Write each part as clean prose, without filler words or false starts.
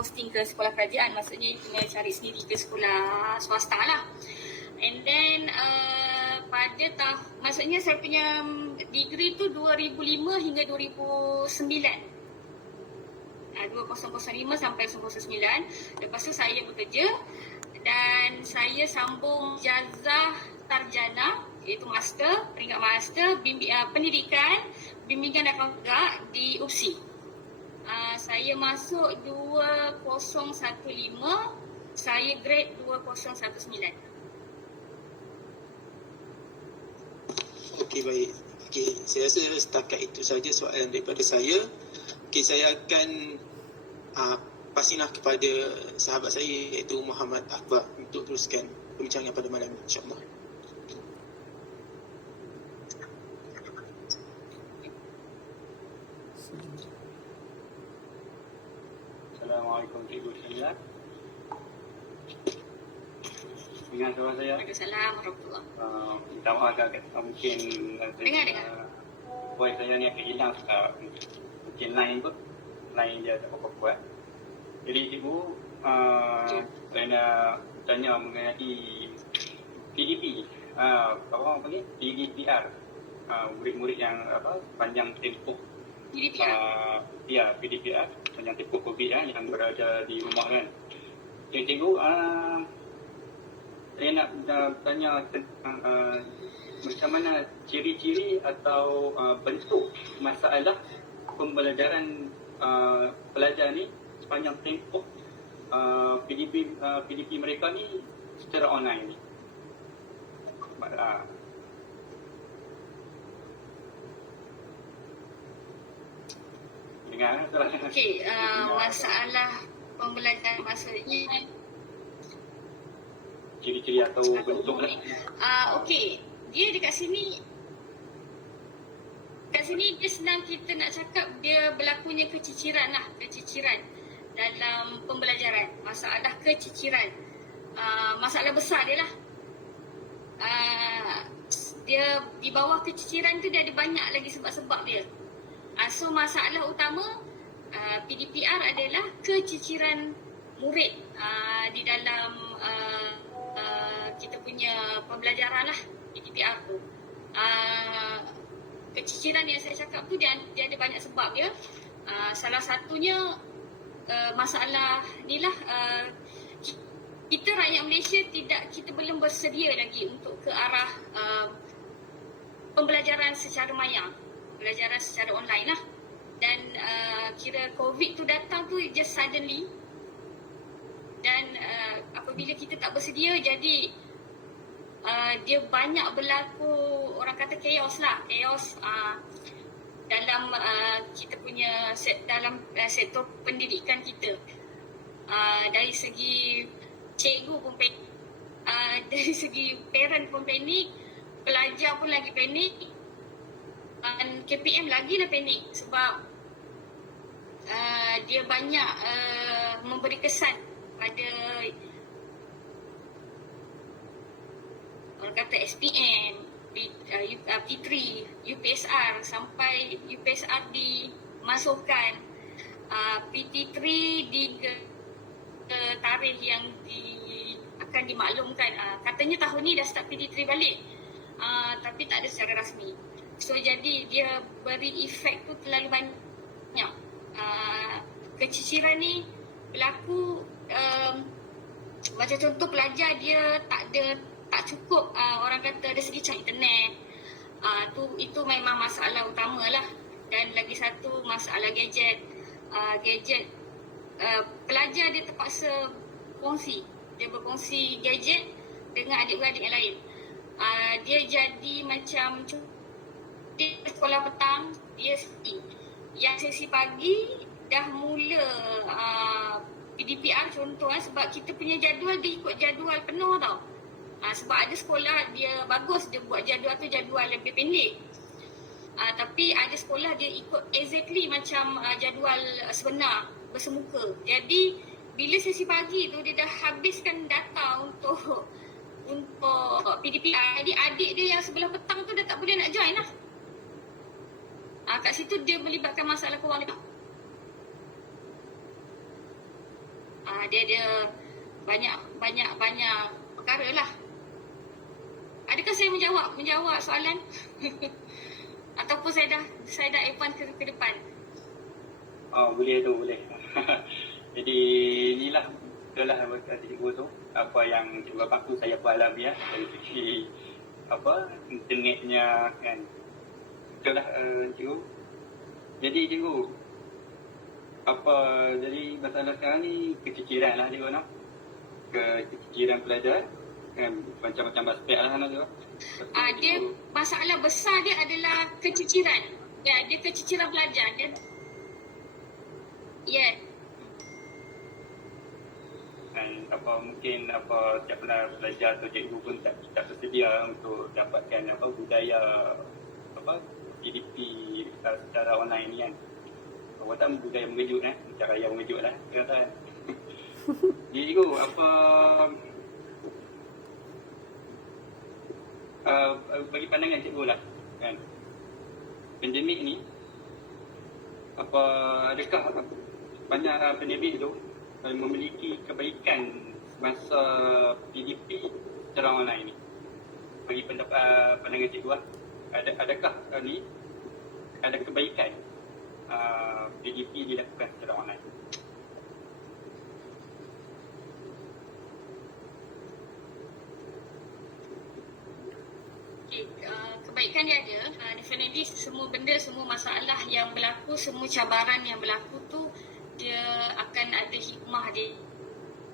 posting ke sekolah kerajaan, maksudnya you kena cari sendiri ke sekolah swasta lah. And then maksudnya saya punya degree tu 2005 hingga 2009. 2005 sampai 2009. Lepas tu saya bekerja dan saya sambung ijazah sarjana, iaitu master, peringkat master pendidikan bimbingan dan pegawai di UPSI. Saya masuk 2015, saya grade 2019. Okey, baik. Okey, saya rasa setakat itu saja soalan daripada saya. Okey, saya akan pastilah kepada sahabat saya iaitu Muhammad Akbar untuk teruskan perbincangan pada malam ini, insya-Allah. Assalamualaikum cikgu sekalian. Dengan suara saya. Waalaikumsalam warahmatullahi. Minta maaf agak mungkin dengar. Voice saya ni akan hilang mungkin line dia tak apa kuat. Jadi cikgu saya nak tanya mengenai PDP. Apa ni? PDPR. Murid-murid yang panjang tempoh PDPR. Ya, PDPR panjang tempoh COVID yang berada di rumah kan. Jadi cikgu saya nak tanya tentang macam mana ciri-ciri atau bentuk masalah pembelajaran pelajar ni sepanjang tempoh PDP mereka ni secara online ni. Dengar soalan. Okey, masalah pembelajaran maksudnya ciri-ciri atau bentuk lah. Okey, dia dekat sini dia senang kita nak cakap dia berlakunya keciciran dalam pembelajaran. Masalah keciciran, masalah besar dia lah. Dia di bawah keciciran tu dia ada banyak lagi sebab-sebab dia. So masalah utama PDPR adalah keciciran murid di dalam kita punya pembelajaran lah, PDPR tu. Keciciran yang saya cakap tu dia ada banyak sebab dia. Salah satunya masalah ni lah, kita rakyat Malaysia kita belum bersedia lagi untuk ke arah pembelajaran secara maya, pembelajaran secara online lah. Dan kira COVID tu datang tu just suddenly, dan apabila kita tak bersedia, jadi dia banyak berlaku, orang kata chaos dalam kita punya dalam sektor pendidikan kita. Dari segi cikgu pun panik, dari segi parent pun panik, pelajar pun lagi panik, dan KPM lagi dah panik sebab dia banyak memberi kesan pada orang kata SPM, P3, UPSR sampai UPSR dimasukkan, PT3 di tarikh yang akan dimaklumkan. Katanya tahun ni dah start PT3 balik, tapi tak ada secara rasmi. So jadi dia beri efek tu terlalu banyak. Keciciran ni berlaku, macam contoh pelajar dia tak cukup orang kata dari segi cari internet. Itu memang masalah utama lah. Dan lagi satu masalah gadget. Pelajar dia terpaksa berkongsi gadget dengan adik-beradik yang lain. Dia jadi macam dia sekolah petang, dia sesi pagi dah mula PDPR contoh sebab kita punya jadual dia ikut jadual penuh tau. Sebab ada sekolah dia bagus, dia buat jadual tu jadual lebih pendek. Tapi ada sekolah dia ikut exactly macam jadual sebenar, bersemuka. Jadi bila sesi pagi tu dia dah habiskan data untuk PDPR. Jadi adik dia yang sebelah petang tu dah tak boleh nak join lah. Kat situ dia melibatkan masalah kewangan. Dia ada banyak perkara lah. Adakah saya menjawab soalan? Ataupun saya dah advance ke depan? Boleh tu, boleh. Jadi inilah itulah cikgu tu, apa yang cikgu abang tu saya pun alami dari segi internetnya kan. Itulah cikgu. Jadi cikgu, jadi masalah sekarang ni keciciran lah cikgu nak. Keciciran pelajar kan, macam-macam aspek lah nak cikgu. Dia masalah besar dia adalah keciciran. Ya, dia keciciran pelajar. Dan mungkin setiap pelajar atau cikgu pun tak bersedia untuk dapatkan budaya PDP secara online ni kan. Orang tak budaya mengejut cara yang mengejut lah kan. Jadi cikgu bagi pandangan cikgu lah kan, pandemik ni adakah banyak pandemik tu memiliki kebaikan semasa PDP secara online ni? Bagi pandangan cikgu lah, adakah ni ada kebaikan PDP dilakukan secara online? Kebaikan dia ada. Definitely semua benda, semua masalah yang berlaku, semua cabaran yang berlaku tu dia akan ada hikmah dia.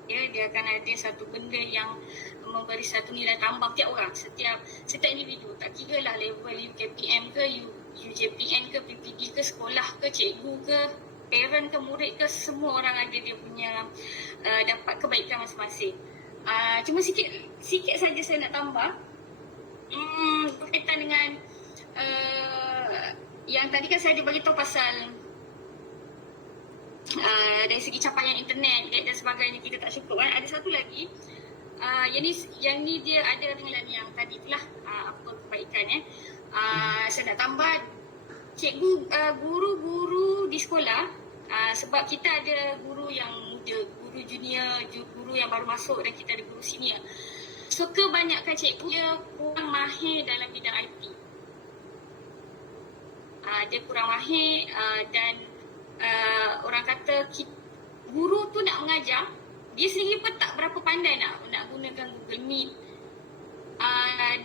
Dia akan ada satu benda yang memberi satu nilai tambah tiap orang, setiap individu. Tak kira lah level UKPM ke, UJPN ke, PPD ke, sekolah ke, cikgu ke, parent ke, murid ke, semua orang ada dia punya dapat kebaikan masing-masing. Cuma sikit saja saya nak tambah berkaitan dengan yang tadi kan saya ada beritahu pasal dari segi capaian internet dan sebagainya kita tak cukup kan. Ada satu lagi yang ni dia ada dengan yang tadi itulah apa kebaikan saya nak tambah cikgu, guru-guru di sekolah, sebab kita ada guru yang muda, guru junior, guru yang baru masuk dan kita ada guru senior. So kebanyakan cikgu dia kurang mahir dalam bidang IT. Dia kurang mahir dan orang kata guru tu nak mengajar, dia sendiri pun tak berapa pandai nak gunakan Google Meet.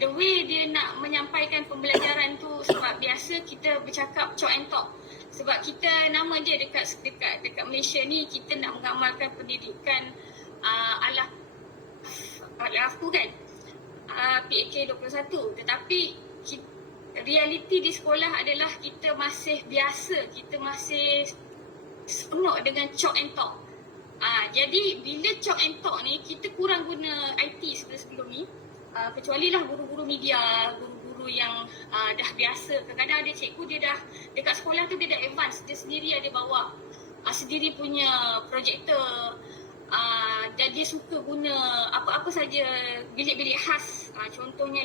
The way dia nak menyampaikan pembelajaran tu, sebab biasa kita bercakap talk and talk. Sebab kita nama je dekat Malaysia ni, kita nak mengamalkan pendidikan ala tu kan, PAK 21. Tetapi realiti di sekolah adalah kita masih biasa, kita masih penuh dengan chalk and talk. Jadi bila chalk and talk ni, kita kurang guna IT sebelum ni. Kecuali lah guru-guru media, guru-guru yang dah biasa. Kadang-kadang ada cikgu dia dah dekat sekolah tu dia dah advance, dia sendiri ada bawa sendiri punya projektor. Dan dia suka guna apa-apa saja bilik-bilik khas, contohnya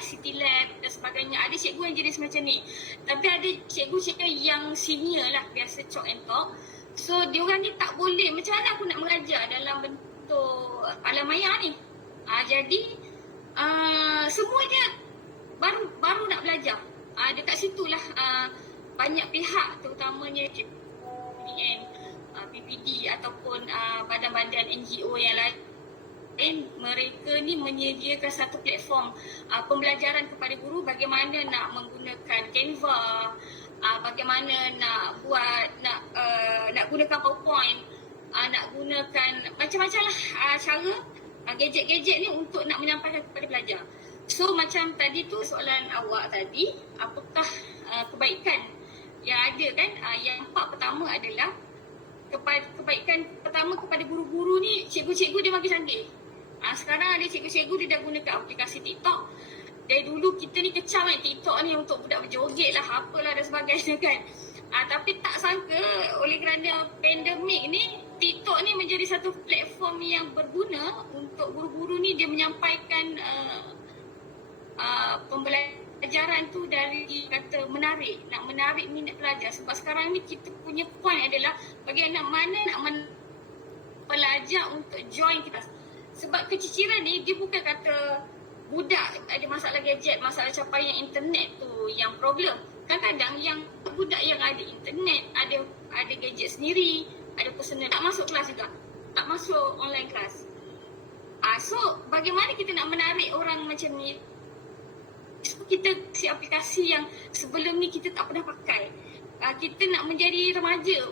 ICT lab dan sebagainya. Ada cikgu yang jenis macam ni. Tapi ada cikgu-cikgu yang senior lah, biasa chalk and talk. So diorang ni tak boleh, macam mana aku nak mengajar dalam bentuk alam maya ni. Jadi semuanya baru nak belajar. Dekat situlah banyak pihak, terutamanya PPD ataupun badan-badan NGO yang lain, mereka ni menyediakan satu platform pembelajaran kepada guru bagaimana nak menggunakan Canva, bagaimana nak gunakan PowerPoint, nak gunakan macam-macam lah cara gadget-gadget ni untuk nak menyampaikan kepada pelajar. So macam tadi tu soalan awak tadi, apakah kebaikan yang ada kan? Yang pertama adalah kebaikan pertama kepada guru-guru ni, cikgu-cikgu dia makin canggih. Sekarang ada cikgu-cikgu dia dah gunakan aplikasi TikTok. Dari dulu kita ni kecam kan TikTok ni untuk budak berjoget lah, apalah dan sebagainya kan. Tapi tak sangka oleh kerana pandemik ni, TikTok ni menjadi satu platform yang berguna untuk guru-guru ni. Dia menyampaikan pembelajaran tu dari kata nak menarik minat pelajar. Sebab sekarang ni kita punya point adalah bagaimana nak pelajar untuk join kelas. Sebab keciciran ni dia bukan kata budak ada masalah gadget, masalah capaian internet tu yang problem. Kadang-kadang yang budak yang ada internet, ada gadget sendiri, ada personal, tak masuk kelas juga. Tak masuk online kelas. So bagaimana kita nak menarik orang macam ni? So, kita si aplikasi yang sebelum ni kita tak pernah pakai. Kita nak menjadi remaja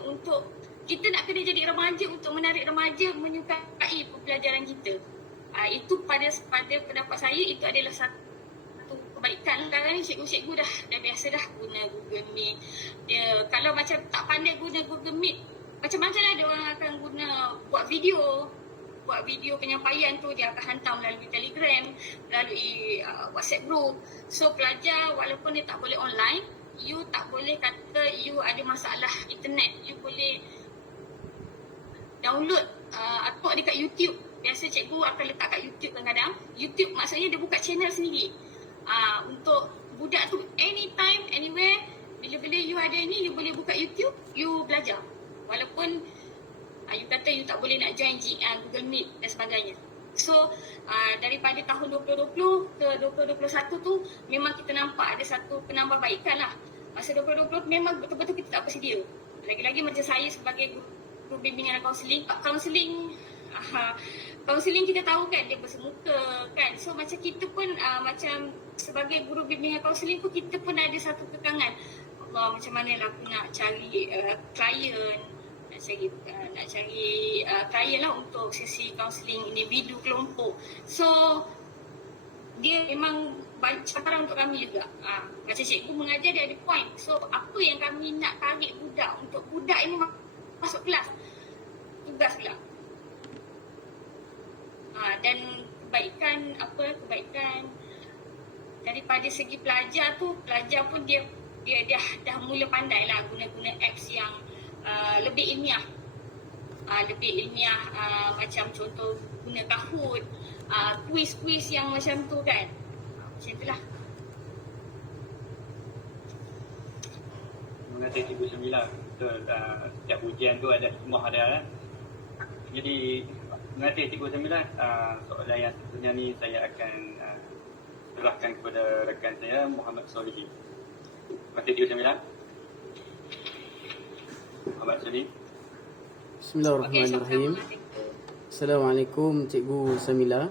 kita nak kena jadi remaja untuk menarik remaja menyukai pembelajaran kita. Itu pada pendapat saya itu adalah satu kebaikan. Sekarang ni cikgu-cikgu dah biasa dah guna Google Meet. Kalau macam tak pandai guna Google Meet, macam-macam ada orang akan guna buat video penyampaian tu, dia akan hantar melalui Telegram, melalui WhatsApp group. So pelajar walaupun dia tak boleh online, you tak boleh kata you ada masalah internet. You boleh download atau dekat YouTube. Biasa cikgu akan letak kat YouTube kadang-kadang. YouTube maksudnya dia buka channel sendiri. Untuk budak tu anytime, anywhere, bila-bila you ada ni, you boleh buka YouTube, you belajar. Walaupun you kata you tak boleh nak join Google Meet dan sebagainya. So daripada tahun 2020 ke 2021 tu memang kita nampak ada satu penambahbaikan lah. Masa 2020 memang betul-betul kita tak bersedia. Lagi-lagi macam saya sebagai guru bimbingan dan kaunseling kita tahu kan dia bersemuka kan. So macam kita pun macam sebagai guru bimbingan kaunseling pun kita pun ada satu kekangan. Allah, macam mana lah aku nak cari klien, nak cari klien lah untuk sesi kaunseling individu, kelompok. So dia memang cabaran untuk kami juga. Macam cikgu mengajar dia ada point. So apa yang kami nak tarik budak untuk budak ini masuk kelas, tugas pula. Dan kebaikan daripada segi pelajar tu, pelajar pun dia dah mula pandai lah guna apps yang lebih ilmiah. Macam contoh guna Kahoot, quiz yang macam tu kan. Macam itulah. Terima kasih Cikgu Syamilah. Betul, setiap ujian tu ada hikmah dia kan. Jadi terima kasih Cikgu Syamilah. Soalan yang seterusnya ni saya akan serahkan kepada rakan saya Muhammad Solihin. Terima kasih Cikgu Syamilah. Muhammad Solihin. Bismillahirrahmanirrahim. Assalamualaikum Cikgu Syamilah.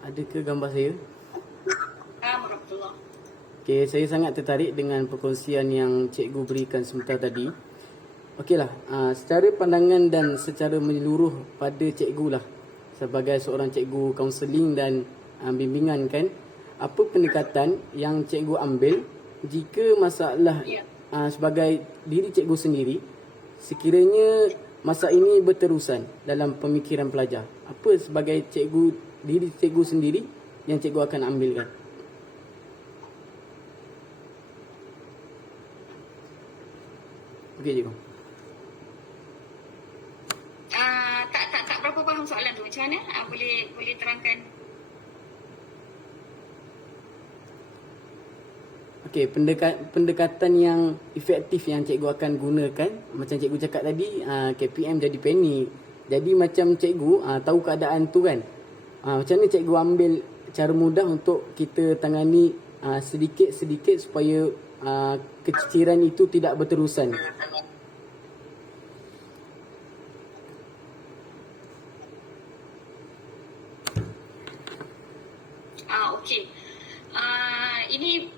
Adakah gambar saya? Alhamdulillah. Okey, saya sangat tertarik dengan perkongsian yang cikgu berikan sebentar tadi. Okeylah, secara pandangan dan secara menyeluruh pada cikgu lah, sebagai seorang cikgu kaunseling dan bimbingan kan, apa pendekatan yang cikgu ambil jika masalah sebagai diri cikgu sendiri, sekiranya masa ini berterusan dalam pemikiran pelajar, apa sebagai diri cikgu sendiri yang cikgu akan ambilkan? Okey cikgu. Tak berapa faham soalan tu. Macam mana? Boleh terangkan? Okey, pendekatan yang efektif yang cikgu akan gunakan, macam cikgu cakap tadi, KPM jadi panik. Jadi macam cikgu tahu keadaan tu kan. Macam mana cikgu ambil cara mudah untuk kita tangani sedikit-sedikit supaya keciciran itu tidak berterusan. Okey. Ini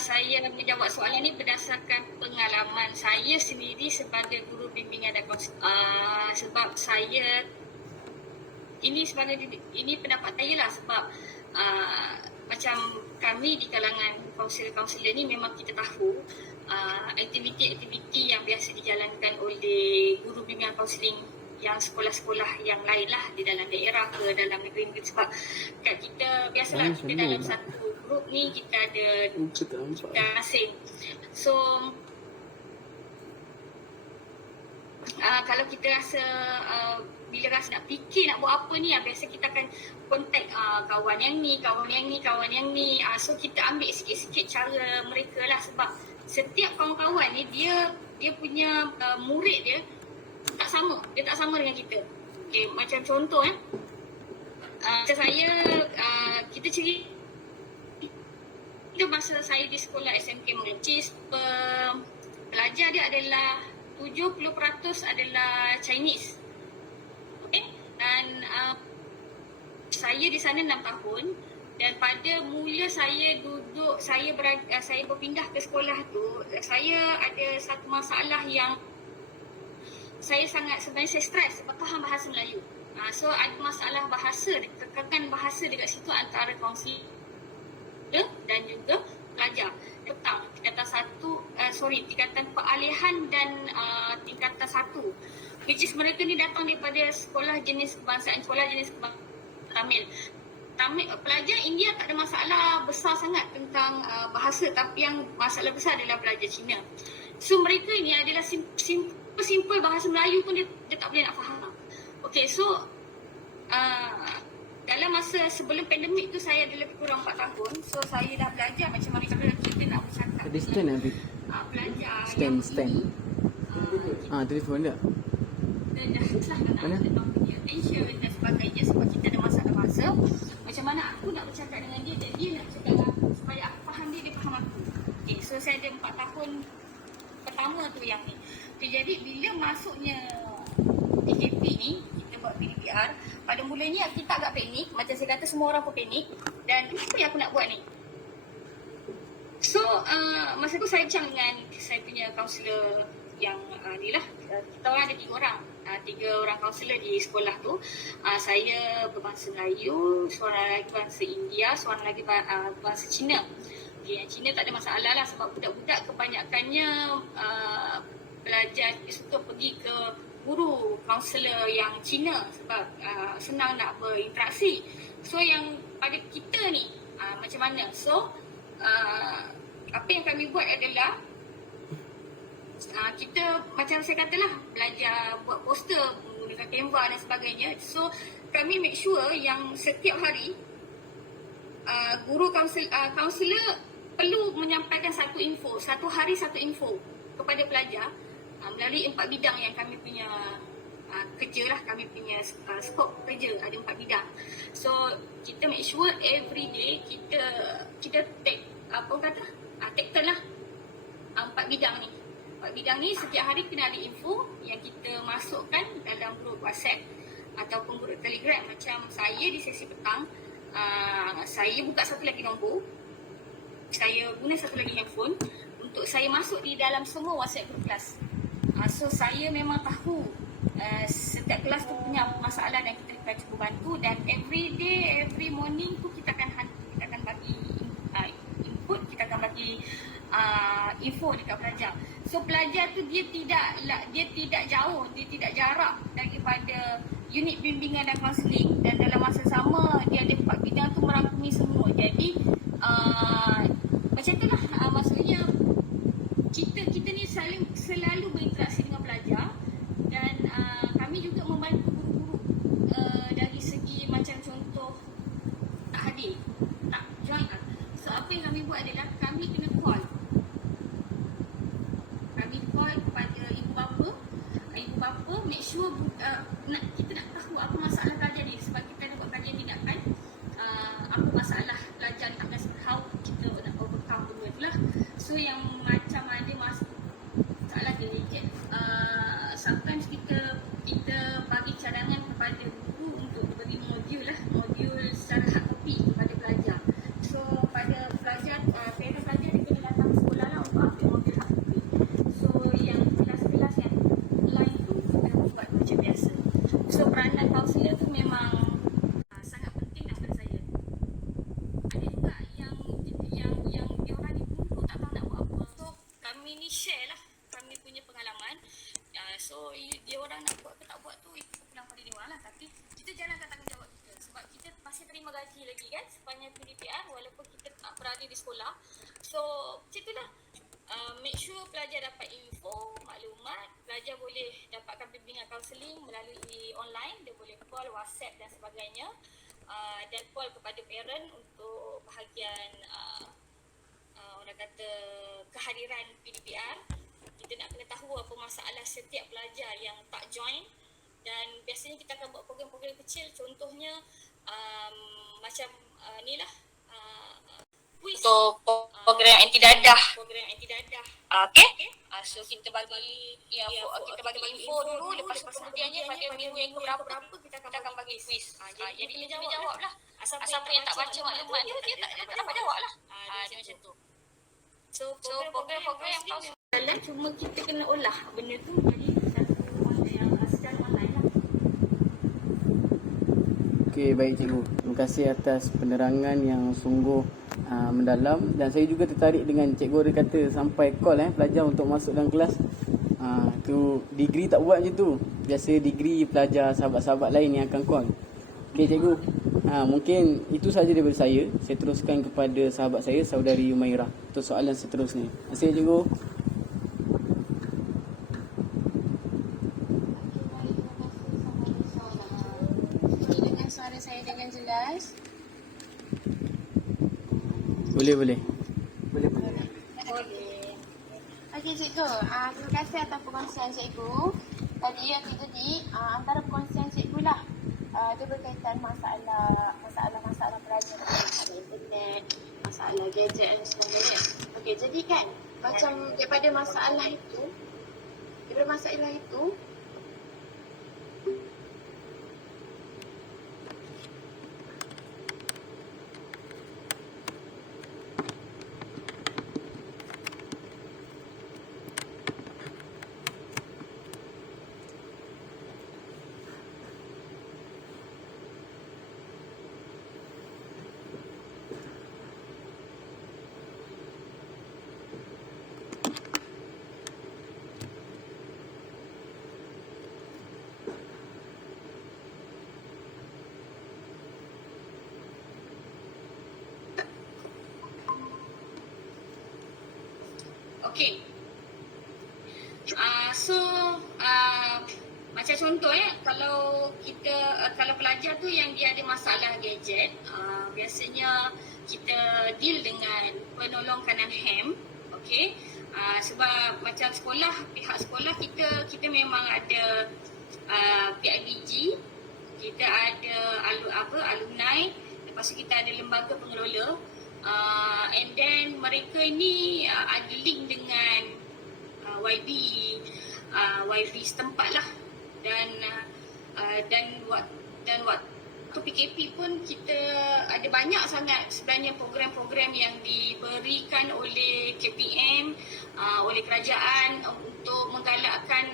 saya menjawab soalan ni berdasarkan pengalaman saya sendiri sebagai guru bimbingan dan kaunseling. Sebab saya ini pendapat saya lah, sebab macam kami di kalangan kaunselor ni memang kita tahu aktiviti-aktiviti yang biasa dijalankan oleh guru bimbingan kaunseling yang sekolah-sekolah yang lain lah di dalam daerah ke dalam negeri. Sebab kat kita biasalah kita dalam satu grup ni kita ada masing. So kalau kita rasa bila rasa nak fikir nak buat apa ni, biasa kita akan kontak kawan yang ni. So kita ambil sikit-sikit cara mereka lah, sebab setiap kawan-kawan ni dia punya murid dia tak sama. Dia tak sama dengan kita. Okay, macam contoh macam saya, kita cerita masa saya di sekolah SMK Melukis, pelajar dia adalah 70% adalah Chinese. Okay? Dan saya di sana 6 tahun, dan pada mula saya duduk, saya berpindah ke sekolah tu, saya ada satu masalah yang saya sebenarnya saya stres sebab faham bahasa Melayu. So ada masalah bahasa, kekakan bahasa dekat situ antara kaunselor dan juga pelajar. Tingkatan peralihan dan tingkatan 1. Which is mereka ni datang daripada sekolah jenis kebangsaan, Tamil. Pelajar India tak ada masalah besar sangat tentang bahasa, tapi yang masalah besar adalah pelajar Cina. So mereka ni adalah simple bahasa Melayu pun dia tak boleh nak faham. Okay, so dalam masa sebelum pandemik tu saya ada lebih kurang 4 tahun. So saya dah belajar macam mana cara kita nak bercakap Ada stand dengan Habib? pelajar Stand. Telefon tak? dan dah Mana? punya attention dan sebagainya sebab kita ada masalah bahasa. Macam mana aku nak bercakap dengan dia dan dia nak bercakap dengan aku supaya aku faham dia, dia faham aku. Okay, so saya ada 4 tahun pertama tu yang ni. Okay, jadi bila masuknya PKP ni, kita buat PDPR, pada mulanya kita agak panik, macam saya kata semua orang pun panik, dan apa yang aku nak buat ni? So, masa tu saya bincang dengan saya punya kaunselor yang ni lah, kita orang ada 3 orang. 3 orang kaunselor di sekolah tu. Saya berbangsa Melayu, seorang lagi bahasa India, seorang lagi bahasa Cina. Okay, yang Cina tak ada masalah lah sebab budak-budak kebanyakannya belajar suka pergi ke guru kaunselor yang Cina sebab senang nak berinteraksi. So yang pada kita ni macam mana? So apa yang kami buat adalah kita macam saya katalah belajar buat poster menggunakan Canva dan sebagainya. So kami make sure yang setiap hari guru kaunselor perlu menyampaikan satu info, satu hari satu info kepada pelajar melalui 4 bidang yang kami punya kerja lah, kami punya skop kerja ada 4 bidang. So kita make sure every day kita take take turn lah 4 bidang ni. 4 bidang ni setiap hari kena ada info yang kita masukkan dalam grup WhatsApp ataupun grup Telegram. Macam saya di sesi petang, saya buka satu lagi nombor, saya guna satu lagi handphone untuk saya masuk di dalam semua WhatsApp grup kelas. So saya memang tahu setiap kelas tu punya masalah dan kita akan cuba bantu, dan every day, every morning tu kita akan bagi input, kita akan bagi info dekat pelajar. So pelajar tu dia tidak jauh, dia tidak jarak daripada unit bimbingan dan kaunseling, dan dalam masa sama dia ada 4 bidang tu merangkumi semua. Jadi macam tu lah, maksudnya kita ni selalu berinteraksi dengan pelajar, dan kami juga membantu guru-guru dari segi macam contoh tak hadir, tak join lah. So apa yang kami buat adalah kami kena call kepada ibu bapa, make sure kita nak tahu apa masalah pelajar ni, sebab kita ada buat kajian tindakan apa masalah pelajar ni, how kita nak overcome benda tu lah. So yang macam ada masalah delicate, sometimes kita bagi cadangan kepada guru untuk beri modul secara hard copy kepada pelajar. So pada pelajar, parent pelajar dia kena datang ke sekolah lah untuk ambil modul hard copy. So yang kelas-kelas yang lain tu kita buat macam biasa. So peranan kaunselor tu memang sangat penting lah pada saya. Ada juga yang dia orang ni dulu tak tahu nak buat apa. So kami ni share lah kami punya pengalaman. So dia orang nak buat ke tak buat tu itu pulang pada dia orang lah. Tapi kita jalankan tanggungjawab kita sebab kita masih terima gaji lagi kan sepanjang PDPR walaupun kita tak berada di sekolah. So macam itulah. Make sure pelajar dapat info, maklumat. Pelajar boleh dapatkan bimbingan kaunseling melalui online. Dia boleh call, WhatsApp dan sebagainya. Dan call kepada parent untuk bahagian orang kata kehadiran PDPR. kita nak kena tahu apa masalah setiap pelajar yang tak join. Dan biasanya kita akan buat program-program kecil, contohnya macam ni lah, quiz untuk program anti dadah. program anti dadah. Okey. So kita bagi kita bagi info dulu, lepas tu kemudiannya pada minggu berapa kita akan bagi quiz. Jadi dia kena jawab lah. Siapa yang tak baca maklumat dia tak dapat jawab lah. Dia macam tu. So program-program yang dalam cuma kita kena olah benda tu jadi satu benda yang secara online lah. Okey, baik cikgu. Terima kasih atas penerangan yang sungguh mendalam, dan saya juga tertarik dengan cikgu dia kata sampai call pelajar untuk masuk dalam kelas. Tu degree tak buat je tu. Biasa degree pelajar sahabat-sahabat lain yang akan call. Okey cikgu. Mungkin itu sahaja daripada saya. Saya teruskan kepada sahabat saya, saudari Umairah, untuk soalan seterusnya. Terima kasih cikgu. Dengan suara saya dengan jelas. Boleh. Okey cikgu, terima kasih atas perkongsian cikgu. Tadi yang jadi antara perkongsian cikgu lah, dia berkaitan masalah pelajar, masalah internet, masalah gadget dan sebagainya. Okey, jadi kan macam daripada masalah itu Okey. Macam contoh kalau pelajar tu yang dia ada masalah gadget, biasanya kita deal dengan penolong kanan ham. Okey. Sebab macam pihak sekolah kita memang ada PIBG, kita ada alumni, lepas tu kita ada lembaga pengelola. And then mereka ini ada link dengan YB setempat lah, dan waktu PKP pun kita ada banyak sangat sebenarnya program-program yang diberikan oleh KPM, oleh kerajaan untuk menggalakkan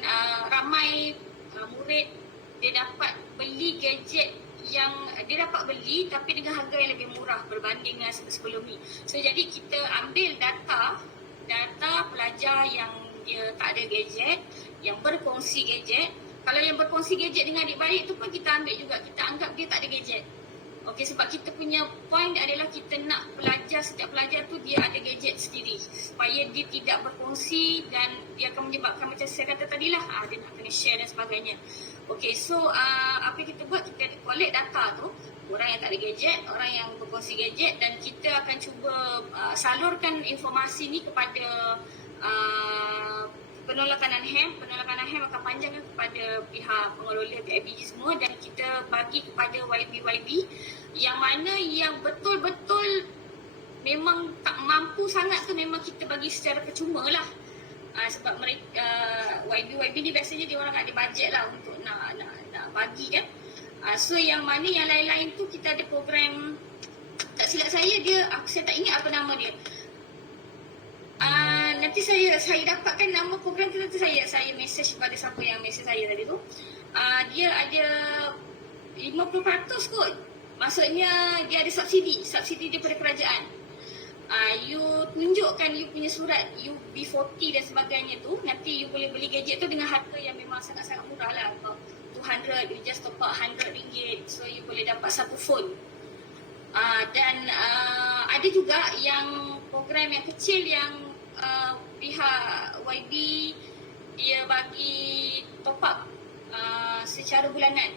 ramai murid dia dapat beli gadget yang dia dapat beli tapi dengan harga yang lebih murah berbanding dengan sebelum ni. So jadi kita ambil data pelajar yang dia tak ada gadget, yang berkongsi gadget. Kalau yang berkongsi gadget dengan adik-beradik tu pun kita ambil juga, kita anggap dia tak ada gadget. Okey, sebab kita punya point adalah kita nak setiap pelajar tu dia ada gadget sendiri supaya dia tidak berkongsi dan dia akan menyebabkan macam saya kata tadilah, dia nak kena share dan sebagainya. Okey, so apa yang kita buat, kita collect data tu, orang yang tak ada gadget, orang yang berkongsi gadget, dan kita akan cuba salurkan informasi ni kepada penolak kanan ham akan panjangkan kepada pihak pengelola PIBG semua, dan kita bagi kepada YB yang mana yang betul-betul memang tak mampu sangat tu memang kita bagi secara percuma lah. Sebab mereka YB ni biasanya dia orang ada bajet lah untuk nak bagi kan. So yang mana yang lain-lain tu kita ada program, tak silap saya saya tak ingat apa nama dia. Nanti saya dapatkan nama program tu, nanti saya message kepada siapa yang message saya tadi tu. Dia ada 50% kot. Maksudnya dia ada subsidi daripada kerajaan. You tunjukkan you punya surat UB40 dan sebagainya tu, nanti you boleh beli gadget tu dengan harga yang memang sangat-sangat murah lah. 200, you just top up RM100, so you boleh dapat satu phone. Dan ada juga yang program yang kecil yang pihak YB dia bagi top up secara bulanan,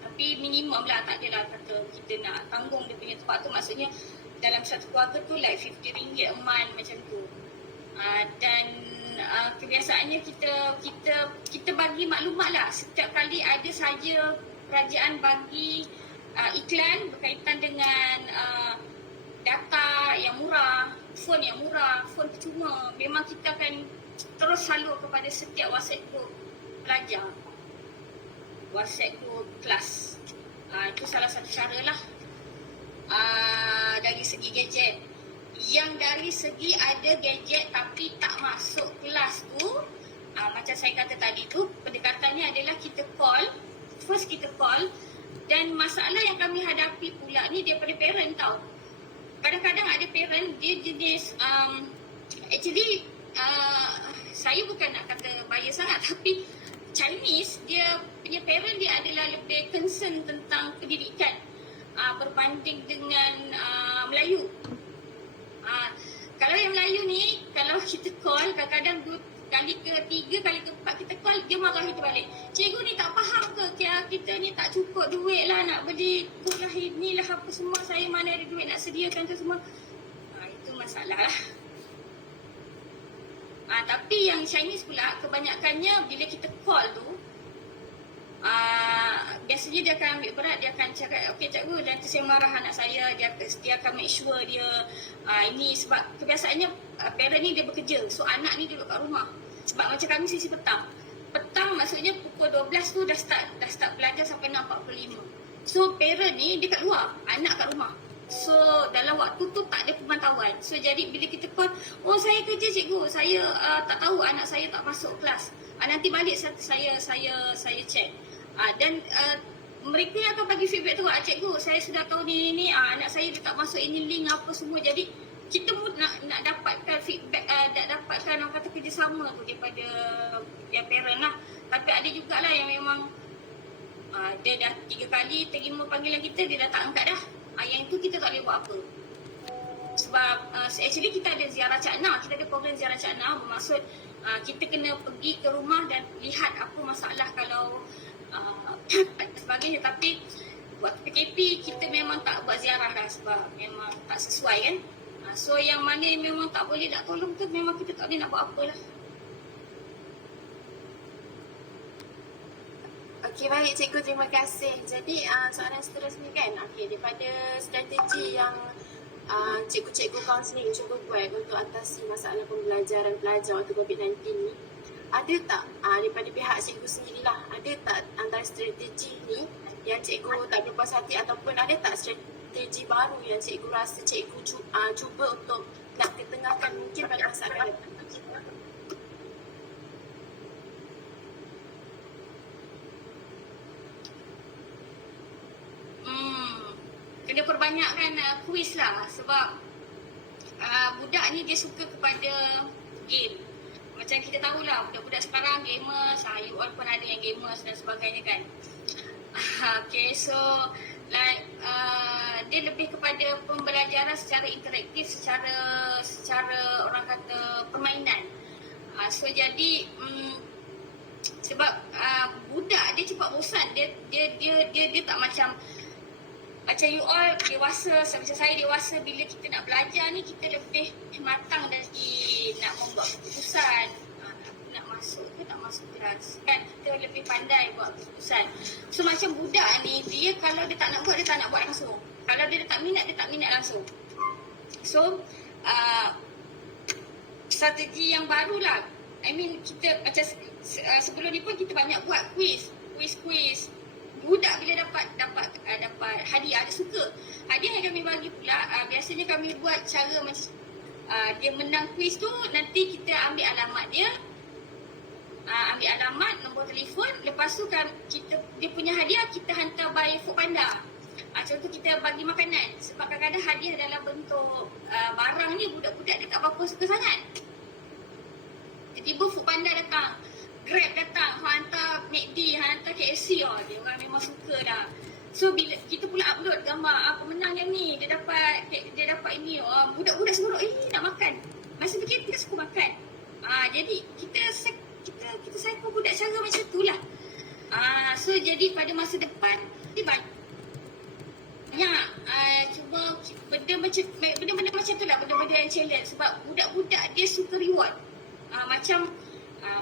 tapi minimum lah, tak adalah kata kita nak tanggung dia punya top up tu. Maksudnya dalam satu keluarga tu like RM50 a month macam tu. Dan kebiasaannya kita bagi maklumat lah. Setiap kali ada saja kerajaan bagi iklan berkaitan dengan data yang murah, phone yang murah, phone percuma, memang kita akan terus salur kepada setiap WhatsApp group pelajar, WhatsApp group kelas. Itu salah satu cara lah dari segi gadget. Yang dari segi ada gadget tapi tak masuk kelas tu, macam saya kata tadi tu, pendekatannya adalah kita call. First kita call. Dan masalah yang kami hadapi pula ni daripada parent tau. Kadang-kadang ada parent dia jenis actually saya bukan nak kata bias sangat, tapi Chinese dia punya parent dia adalah lebih concern tentang pendidikan berbanding dengan Melayu. Kalau yang Melayu ni, kalau kita call kadang-kadang kali ke-3, kali ke-4 kita call, dia marah kita balik. Cikgu ni tak faham ke kita ni tak cukup duit lah nak beli tu lah, ni lah apa semua, saya mana ada duit nak sediakan tu semua. Itu masalah lah. Tapi yang Chinese pula, kebanyakannya bila kita call tu, biasanya dia akan ambil berat, dia akan cakap, okey cikgu, nanti saya marah anak saya, dia akan make sure dia ini sebab kebiasaannya parent ni dia bekerja, so anak ni duduk kat rumah. Sebab macam kami sesi petang maksudnya pukul 12 tu dah start belajar sampai 6.45. So parent ni dia kat luar, anak kat rumah. So dalam waktu tu tak ada pemantauan. So jadi bila kita call, oh saya kerja cikgu, saya tak tahu anak saya tak masuk kelas. Nanti balik saya check. Dan mereka yang akan bagi feedback tu, cikgu saya sudah tahu ni anak saya dia tak masuk ini link apa semua. Jadi kita pun nak dapatkan feedback, dapatkan orang kata kerjasama tu daripada yang parent lah. Tapi ada jugalah yang memang dia dah 3 kali terima panggilan kita, dia dah tak angkat dah. Yang itu kita tak boleh buat apa. Sebab actually kita ada ziarah cakna, kita ada program ziarah cakna, bermaksud kita kena pergi ke rumah dan lihat apa masalah kalau sebagainya. Tapi waktu PKP kita memang tak buat ziarah lah sebab memang tak sesuai kan. So yang mana yang memang tak boleh nak tolong tu memang kita tak boleh nak buat apa lah. Okey, baik cikgu, terima kasih. Jadi soalan seterusnya kan, okey, daripada strategi yang cikgu-cikgu kaunseling cuba buat untuk atasi masalah pembelajaran pelajar waktu COVID-19 ni, ada tak daripada pihak cikgu sendirilah, ada tak antara strategi ni yang cikgu tak berpuas hati, ataupun ada tak strategi baru yang cikgu rasa cikgu cuba untuk nak ketengahkan mungkin pada masa akan datang? Kena perbanyakkan kuis lah sebab budak ni dia suka kepada game. Macam kita tahulah budak-budak sekarang gamers, UOL pun ada yang gamers dan sebagainya kan. Okay, so like dia lebih kepada pembelajaran secara interaktif, secara orang kata permainan. So jadi sebab budak dia cepat bosan, dia tak macam you all dewasa, macam saya dewasa, bila kita nak belajar ni kita lebih matang dari nak membuat keputusan, nak masuk ke tak masuk kelas kan, kita lebih pandai buat keputusan. So macam budak ni, dia kalau dia tak nak buat, dia tak nak buat langsung. Kalau dia tak minat, dia tak minat langsung. So strategi yang barulah, I mean kita macam sebelum ni pun kita banyak buat quiz. Budak bila dapat hadiah, dia suka. Hadiah yang kami bagi pula, biasanya kami buat cara macam dia menang quiz tu, nanti kita ambil alamat dia, ambil alamat, nombor telefon, lepas tu kan dia punya hadiah kita hantar by Foodpanda. Contoh kita bagi makanan, sebab kadang-kadang hadiah dalam bentuk barang ni budak-budak dia tak apa-apa suka sangat. Tiba-tiba Foodpanda datang, Grab datang, hantar McD, hantar KFC, dia orang memang suka dah. So bila kita pula upload gambar pemenang yang ni, dia dapat ini, budak-budak semua nak makan. Masa fikir kita suka makan. Jadi kita cycle budak cara macam tu lah. So jadi pada masa depan dia banyak cuba benda-benda macam tu lah, benda-benda yang challenge. Sebab budak-budak dia suka reward. Macam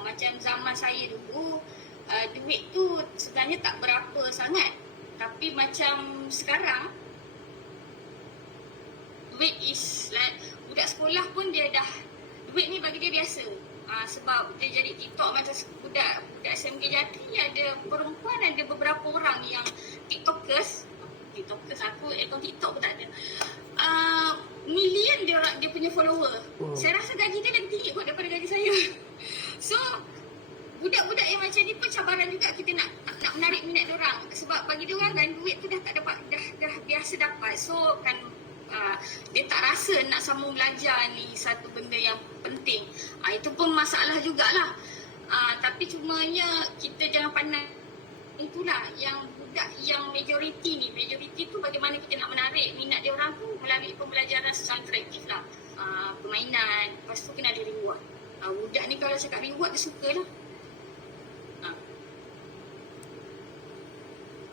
Macam zaman saya dulu, duit tu sebenarnya tak berapa sangat. Tapi macam sekarang, duit is like, budak sekolah pun dia dah, duit ni bagi dia biasa. Sebab dia jadi TikTok macam budak SMK Jati, ada perempuan, ada beberapa orang yang TikTokers, aku akaun TikTok pun tak ada. Million dia punya follower. Saya rasa gaji dia lebih tinggi kot daripada gaji saya. So budak-budak yang macam ni pun cabaran juga kita nak menarik minat diorang. Sebab bagi diorang kan duit tu dah tak dapat, dah biasa dapat. So kan dia tak rasa nak sambung belajar ni satu benda yang penting. Itu pun masalah jugalah. Tapi cumanya kita jangan pandang itulah yang budak yang majoriti tu bagaimana kita nak menarik minat dia orang tu melalui pembelajaran secara interaktif lah. Permainan, lepas tu kena ada reward. Budak ni kalau cakap reward dia suka lah.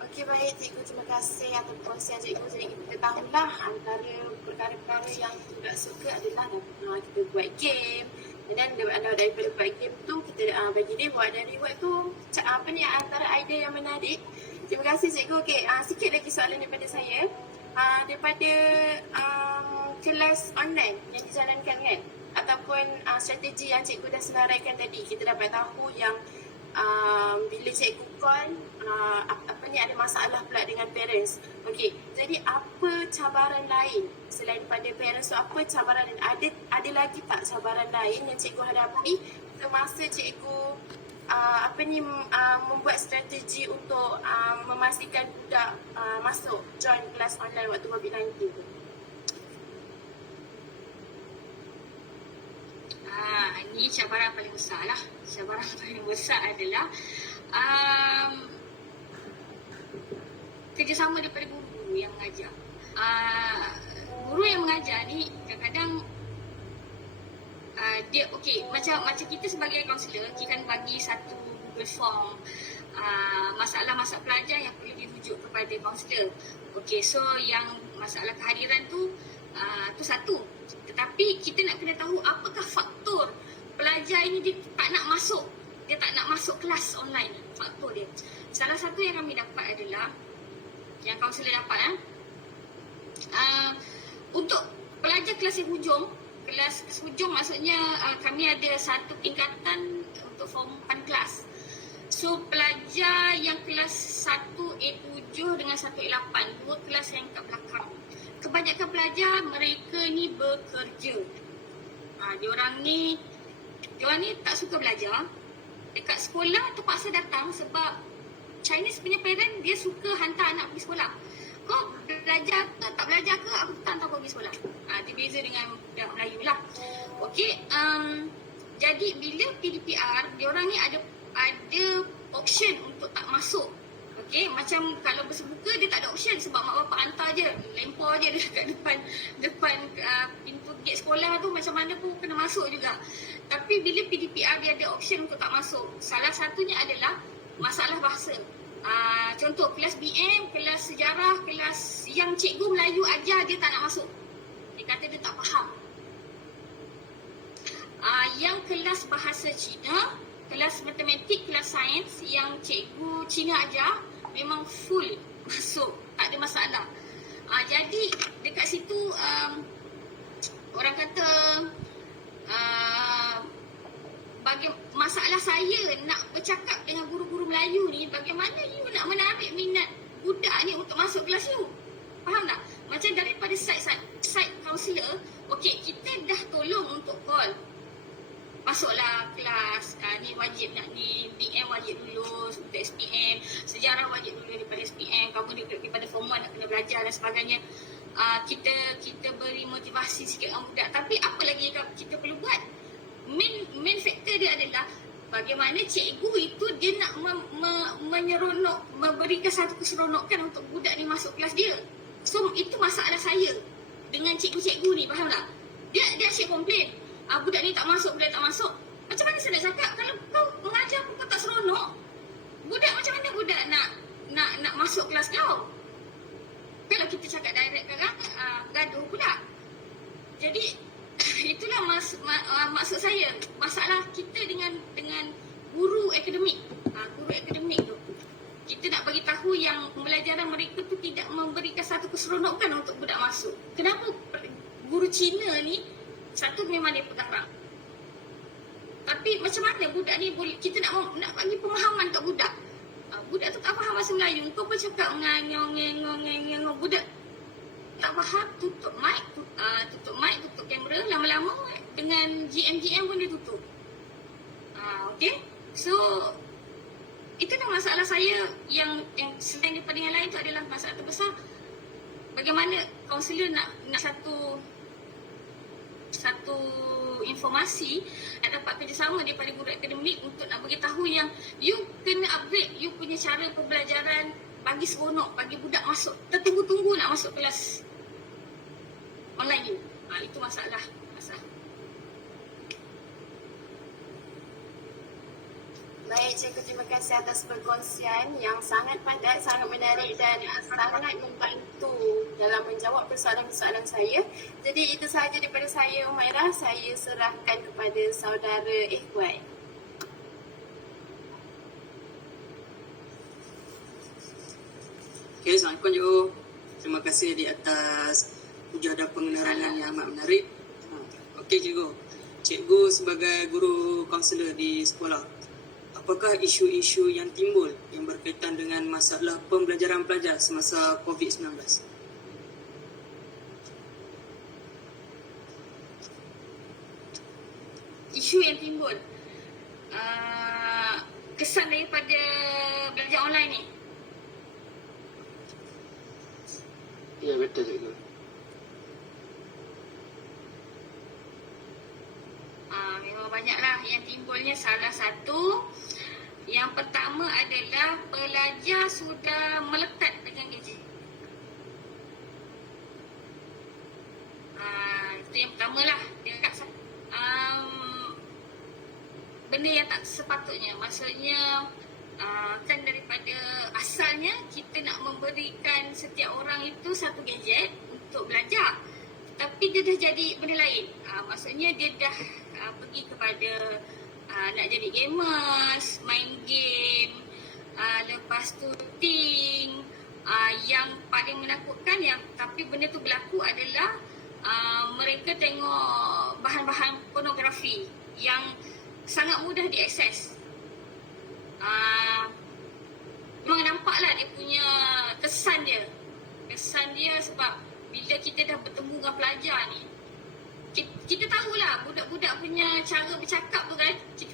Okey, baik cikgu, terima kasih atas perkongsian cikgu. Jadi kita tahulah antara perkara-perkara yang tidak suka adalah kita buat game. Dan daripada buat game tu kita bagi dia buat, dan reward tu antara idea yang menarik. Terima kasih cikgu. Okey, sikit lagi soalan daripada saya. Daripada kelas online yang dijalankan kan, ataupun strategi yang cikgu dah senaraikan tadi, kita dapat tahu yang bila cikgu call ada masalah pula dengan parents. Okey, jadi apa cabaran lain selain pada parents tu? Apa cabaran lain? Ada lagi tak cabaran lain yang cikgu hadapi semasa cikgu membuat strategi untuk memastikan budak masuk join kelas online waktu COVID-19 tu? Ini cabaran paling besar lah. Cabaran paling besar adalah kerjasama daripada guru yang mengajar. Guru yang mengajar ni kadang-kadang dia macam kita sebagai kaunselor, kita kan bagi satu Google Form masalah-masalah pelajar yang perlu dirujuk kepada kaunselor. So yang masalah kehadiran tu satu. Tetapi kita nak kena tahu apakah faktor pelajar ini dia tak nak masuk kelas online. Faktor dia. Salah satu yang kami dapat adalah, yang kaunselor dapat untuk pelajar kelas hujung, kelas hujung maksudnya kami ada satu tingkatan untuk form 4 kelas. So pelajar yang kelas 1A7 dengan 1A8, dua kelas yang kat belakang, kebanyakan pelajar mereka ni bekerja. Diorang ni tak suka belajar. Dekat sekolah terpaksa datang sebab Chinese punya parent dia suka hantar anak pergi sekolah. Kau belajar ke tak belajar ke, aku tak hantar kau pergi sekolah. Dia beza dengan budak Melayu lah. Jadi bila PDPR, diorang ni ada option untuk tak masuk. Macam kalau bersebuka dia tak ada option sebab mak bapak hantar je, lempar je dekat depan pintu gate sekolah tu, macam mana pun kena masuk juga. Tapi bila PDPR dia ada option untuk tak masuk. Salah satunya adalah masalah bahasa. Contoh kelas BM, kelas sejarah, kelas yang cikgu Melayu ajar dia tak nak masuk. Dia kata dia tak faham. Yang kelas bahasa Cina, kelas matematik, kelas sains yang cikgu Cina ajar memang full masuk, tak ada masalah. Jadi dekat situ orang kata masalah saya nak bercakap dengan guru-guru Melayu ni, bagaimana you nak menarik minat budak ni untuk masuk kelas you. Faham tak? Macam daripada side kaunselor, kita dah tolong untuk call, masuklah kelas, ni wajib nak ni, BM wajib lulus untuk SPM, sejarah wajib lulus daripada SPM, kamu daripada form 1 nak kena belajar dan sebagainya. Kita beri motivasi sikit dengan budak. Tapi apa lagi yang kita perlu buat? Main factor dia adalah bagaimana cikgu itu dia nak menyeronok, memberikan satu keseronokan untuk budak ni masuk kelas dia. So itu masalah saya dengan cikgu-cikgu ni, faham tak? Dia asyik komplain, budak ni tak masuk, budak tak masuk. Macam mana saya nak cakap kalau kau mengajar pun kau tak seronok? Budak macam mana budak nak masuk kelas kau? Kalau kita cakap direct kan, gaduh pula. Jadi itulah maksud saya, masalah kita dengan akademik. Guru akademik tu. Kita nak bagi tahu yang pembelajaran mereka tu tidak memberikan satu keseronokan untuk budak masuk. Kenapa guru Cina ni, satu memang dia pengarang. Tapi macam mana budak ni boleh, kita nak bagi pemahaman kat budak. Budak tu tak faham bahasa Melayu. Kau pun cakap ngeng, budak tak faham, tutup mic, tutup kamera, lama-lama dengan GM pun dia tutup. Okay? So, itulah masalah saya yang selain daripada yang lain tu adalah masalah terbesar. Bagaimana kaunselor nak satu informasi, nak dapat kerjasama daripada guru akademik untuk nak bagi tahu yang you kena upgrade you punya cara pembelajaran bagi seronok, bagi budak masuk, tertunggu-tunggu nak masuk kelas online you. Itu masalah. Baik, cikgu, terima kasih atas perkongsian yang sangat padat, sangat menarik dan sangat membantu dalam menjawab persoalan-persoalan saya. Jadi itu sahaja daripada saya, Umairah. Saya serahkan kepada saudara Ikhwan. Okay, Assalamualaikum cikgu. Terima kasih di atas hujah dan pengenalan yang amat menarik. Okey cikgu. Cikgu sebagai guru kaunselor di sekolah, apakah isu-isu yang timbul yang berkaitan dengan masalah pembelajaran pelajar semasa COVID-19? Isu yang timbul, kesan daripada belajar online ni. Ya, betul cikgu. Memang banyaklah yang timbulnya. Salah satu, yang pertama adalah pelajar sudah melekat dengan gadget. Itu yang pertama lah. Benda yang tak sepatutnya. Maksudnya kan daripada asalnya kita nak memberikan setiap orang itu satu gadget untuk belajar. Tapi dia dah jadi benda lain. Maksudnya dia dah pergi kepada nak jadi gamers, main game, lepas tu ting. Yang paling menakutkan tapi benda tu berlaku adalah mereka tengok bahan-bahan pornografi yang sangat mudah diakses. Memang nampaklah dia punya kesan dia sebab bila kita dah bertemu dengan pelajar ni, kita tahulah budak-budak punya cara bercakap tu kan, kita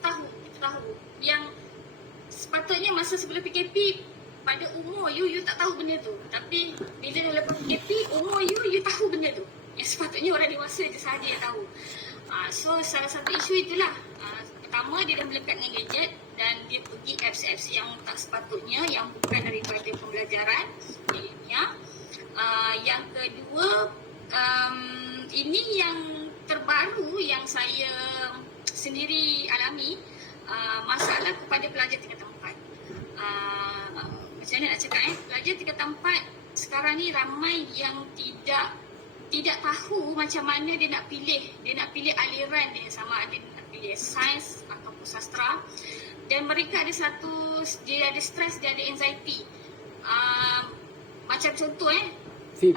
tahu yang sepatutnya masa sebelum PKP pada umur you tak tahu benda tu, tapi bila dah lepas PKP umur you tahu benda tu yang sepatutnya orang dewasa je sahaja yang tahu. So salah satu isu itulah, pertama dia dah melekat dengan gadget dan dia pergi apps-apps yang tak sepatutnya, yang bukan daripada pembelajaran ilmiah. Yang kedua, ini yang terbaru yang saya sendiri alami, masalah kepada pelajar tingkatan 4. Macam mana nak cakap pelajar tingkatan 4 sekarang ni ramai yang tidak tahu macam mana dia nak pilih aliran dia, sama ada nak pilih sains ataupun sastra, dan mereka ada dia ada stres, dia ada anxiety. Macam contoh Fib,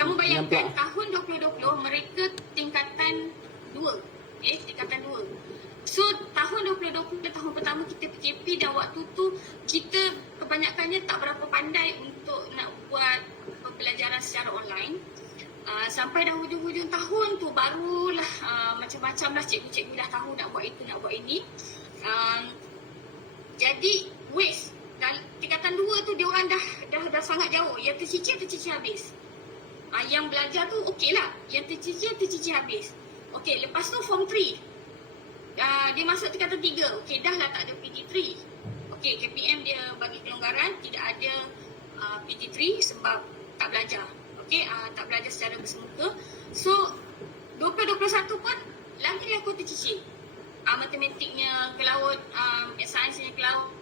kamu bayangkan nampak. tahun 2020 mereka tingkatan 2. Tingkatan 2. So tahun 2020 tahun pertama kita PKP, dan waktu tu kita kebanyakannya tak berapa pandai untuk nak buat pembelajaran secara online. Sampai dah hujung-hujung tahun tu barulah macam-macam lah cikgu-cikgu dah tahu nak buat itu, nak buat ini. Jadi waste. Tingkatan 2 tu dia orang dah sangat jauh. Yang tercicir habis. Yang belajar tu okey lah. Yang tercicir habis. Okey, lepas tu form 3. Dia masuk tingkatan 3. Okey, dah lah tak ada PT3. Okey, KPM dia bagi kelonggaran, tidak ada PT3 sebab tak belajar. Okey, tak belajar secara bersemuka. So 2021 pun lagi aku tercicir. Matematiknya ke laut, sainsnya ke laut,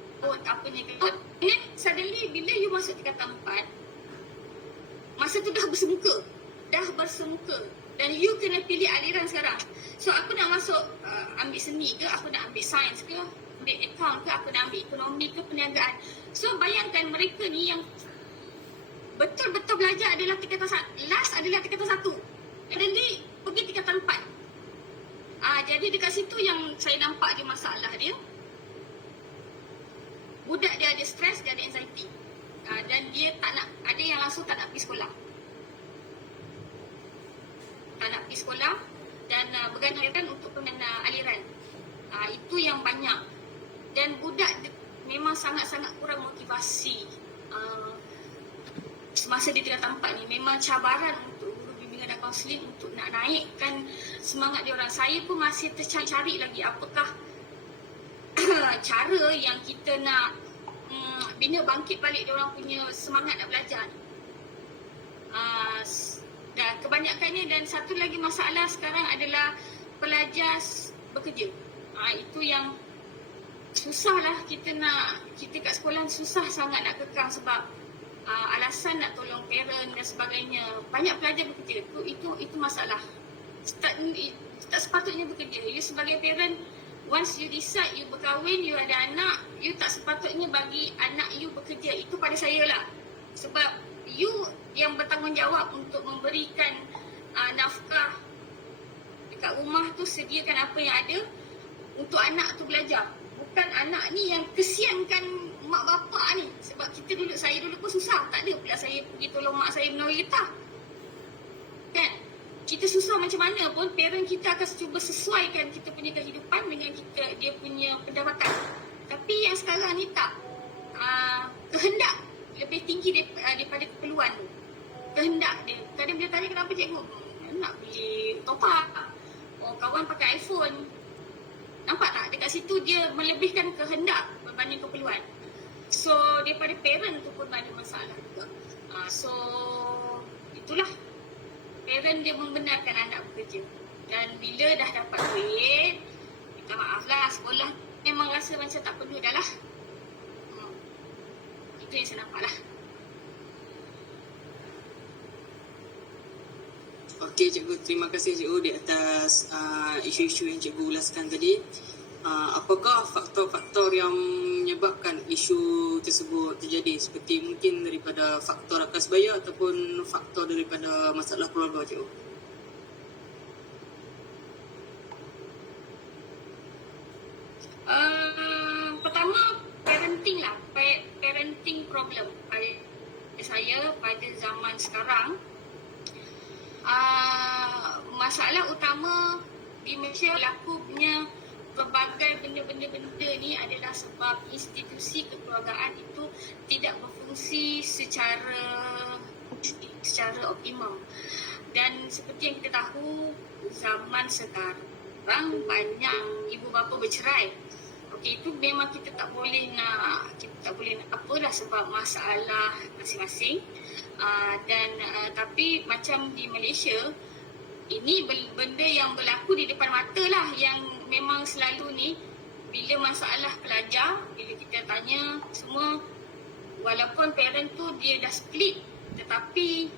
apanya ke laut. And suddenly bila you masuk tingkatan 4, masa tu dah bersemuka. Dan you kena pilih aliran sekarang. So aku nak masuk ambil seni ke, aku nak ambil sains ke, ambil account ke, aku nak ambil ekonomi ke, perniagaan. So bayangkan mereka ni yang betul-betul belajar adalah tingkatan last adalah tingkatan 1. Dan dia pergi tingkatan 4. Jadi dekat situ yang saya nampak dia masalah dia. Budak dia ada stres, dia ada anxiety. Dan dia tak nak, ada yang langsung tak nak pergi sekolah. Tak nak pergi sekolah dan bergandang untuk pengguna aliran. Itu yang banyak. Dan budak memang sangat-sangat kurang motivasi. Semasa di tingkatan 4 ni memang cabaran untuk guru bimbingan dan kaunseling untuk nak naikkan semangat dia orang. Saya pun masih tercari lagi apakah cara yang kita nak bina bangkit balik dia orang punya semangat nak belajar ni. Dan kebanyakannya, dan satu lagi masalah sekarang adalah pelajar bekerja. Itu yang susah lah, kita kat sekolah susah sangat nak kekang sebab alasan nak tolong parent dan sebagainya. Banyak pelajar bekerja. Itu masalah. Tak sepatutnya bekerja. You sebagai parent, once you decide you berkahwin, you ada anak, you tak sepatutnya bagi anak you bekerja. Itu pada saya lah. Sebab you yang bertanggungjawab untuk memberikan nafkah dekat rumah tu, sediakan apa yang ada untuk anak tu belajar. Bukan anak ni yang kesiankan mak bapak ni. Sebab saya dulu pun susah. Tak ada pula saya pergi tolong mak saya menawar getah. Kan? Kita susah macam mana pun, parent kita akan cuba sesuaikan kita punya kehidupan dengan dia punya pendapatan. Tapi yang sekarang ni tak. Kehendak lebih tinggi daripada keperluan tu. Kehendak dia. Kadang dia tanya kenapa cikgu? Nak beli top up. Kawan pakai iPhone. Nampak tak? Dekat situ dia melebihkan kehendak berbanding keperluan. So, daripada parent tu pun banyak masalah juga. So, itulah. Parent dia membenarkan anak bekerja. Dan bila dah dapat duit, minta maaf lah, sekolah memang rasa macam tak perlu dah lah. Itu yang saya nampak lah. Okey cikgu, terima kasih cikgu di atas isu-isu yang cikgu ulaskan tadi. Apakah faktor-faktor yang menyebabkan isu tersebut terjadi, seperti mungkin daripada faktor akas bayar ataupun faktor daripada masalah keluarga cikgu? Pertama, parenting lah. Parenting problem pada saya pada zaman sekarang. Masalah utama di Malaysia lakunya berbagai benda-benda ni adalah sebab institusi kekeluargaan itu tidak berfungsi secara optimum. Dan seperti yang kita tahu, zaman sekarang banyak ibu bapa bercerai. Okey, itu memang kita tak boleh nak apalah sebab masalah masing-masing. Tapi macam di Malaysia, ini benda yang berlaku di depan mata lah, yang memang selalu ni bila masalah pelajar, bila kita tanya semua, walaupun parent tu dia dah split, tetapi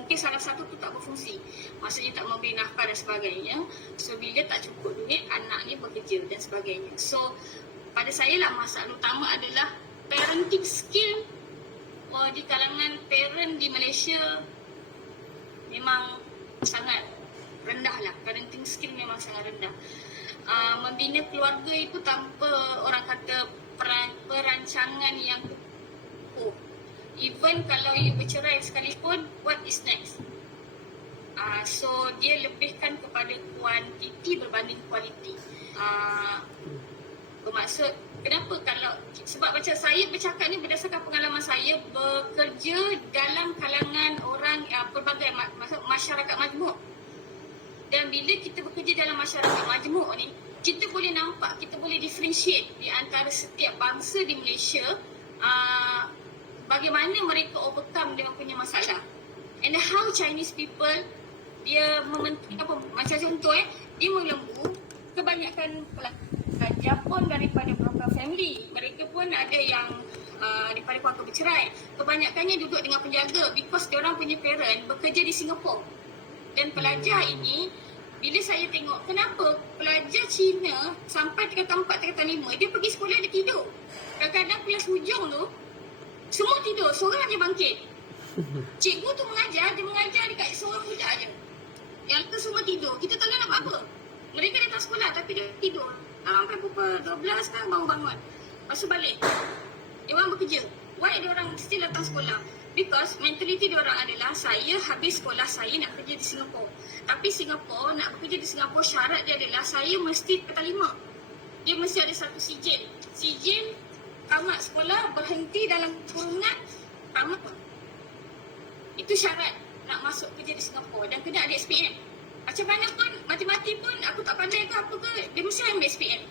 mungkin salah satu tu tak berfungsi, maksudnya tak memberi nafkah dan sebagainya. So bila tak cukup duit, anak ni bekerja dan sebagainya. So pada saya lah, masalah utama adalah parenting skill di kalangan parent di Malaysia memang sangat rendah lah. Parenting skill memang sangat rendah. Membina keluarga itu tanpa orang kata perancangan yang cukup. Even kalau you bercerai sekalipun, what is next? So dia lebihkan kepada kuantiti berbanding kualiti. Bermaksud, kenapa kalau, sebab macam saya bercakap ni berdasarkan pengalaman saya bekerja dalam kalangan orang pelbagai masyarakat majmuk. Dan bila kita bekerja dalam masyarakat majmuk ni, kita boleh nampak, kita boleh differentiate di antara setiap bangsa di Malaysia, bagaimana mereka overcome dengan punya masalah. And how Chinese people, dia macam contoh dia melembu, kebanyakan pelajar pun daripada broken family. Mereka pun ada yang daripada keluarga bercerai. Kebanyakannya duduk dengan penjaga because diorang punya parent bekerja di Singapura. Dan pelajar ini, bila saya tengok kenapa pelajar Cina sampai tingkatan 4, tingkatan 5, dia pergi sekolah dia tidur. Kadang-kadang kelas hujung tu, semua tidur, seorang je bangkit. Cikgu tu mengajar, dia mengajar dekat seorang budak je. Yang tu semua tidur. Kita tak nak buat apa. Mereka datang sekolah tapi dia tidur. Sampai pukul 12 kan baru bangun. Lepas tu balik. Dia orang bekerja. Why dia orang still datang sekolah? Because mentality dia orang adalah saya habis sekolah, saya nak kerja di Singapura. Tapi Singapura, nak bekerja di Singapura, syarat dia adalah saya mesti tingkatan 5. Dia mesti ada satu sijil. Sijil tamat sekolah, berhenti dalam kurungan tamat. Itu syarat nak masuk kerja di Singapura dan kena ada SPM. Macam mana pun, mati-mati pun aku tak pandai ke apa ke, dia mesti ambil SPM.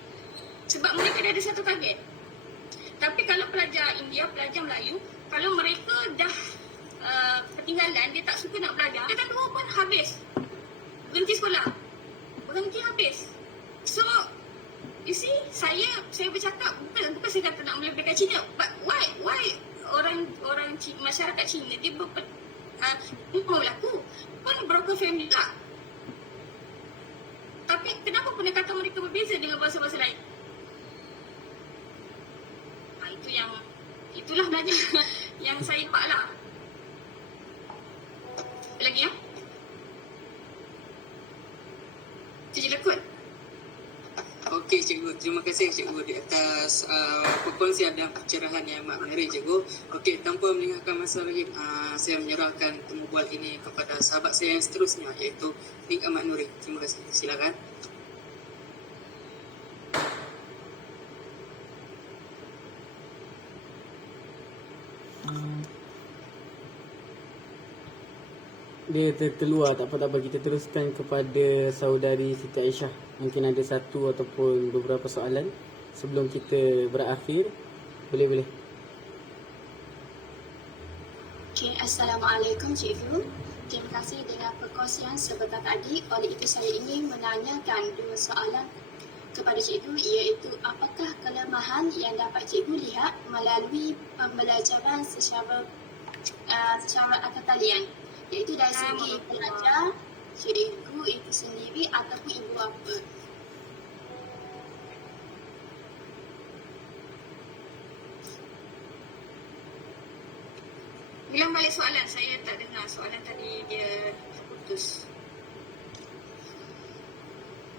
Sebab mereka dah ada satu target. Tapi kalau pelajar India, pelajar Melayu, kalau mereka dah ketinggalan, dia tak suka nak belajar, dia tak tahu pun habis. Berhenti sekolah. Berhenti habis. So, you see, saya bercakap, bukan saya kata nak melebihkan Cina, but why orang masyarakat Cina, dia mau berlaku pun broken family tak. Tapi kenapa pendekatan mereka berbeza dengan bahasa-bahasa lain? Itulah belajar yang saya dapat lah. Lagi ya? Itu je lah kot. Okey cikgu, terima kasih cikgu di atas perkongsian dan pencerahan yang amat menarik cikgu. Okey, tanpa melengahkan masa lagi, saya menyerahkan temu bual ini kepada sahabat saya yang seterusnya, iaitu Nik Ahmad Nuri. Terima kasih, silakan. Dia terkeluar, tak apa kita teruskan kepada saudari Siti Aisyah. Mungkin ada satu ataupun beberapa soalan sebelum kita berakhir. Boleh. Okay, Assalamualaikum cikgu. Terima kasih dengan perkongsian sebentar tadi. Oleh itu saya ingin menanyakan dua soalan kepada cikgu, iaitu apakah kelemahan yang dapat cikgu lihat melalui pembelajaran secara atas talian, iaitu dari segi pelajar, cikgu itu sendiri ataupun ibu bapa. Bilang balik soalan, saya tak dengar soalan tadi, dia putus.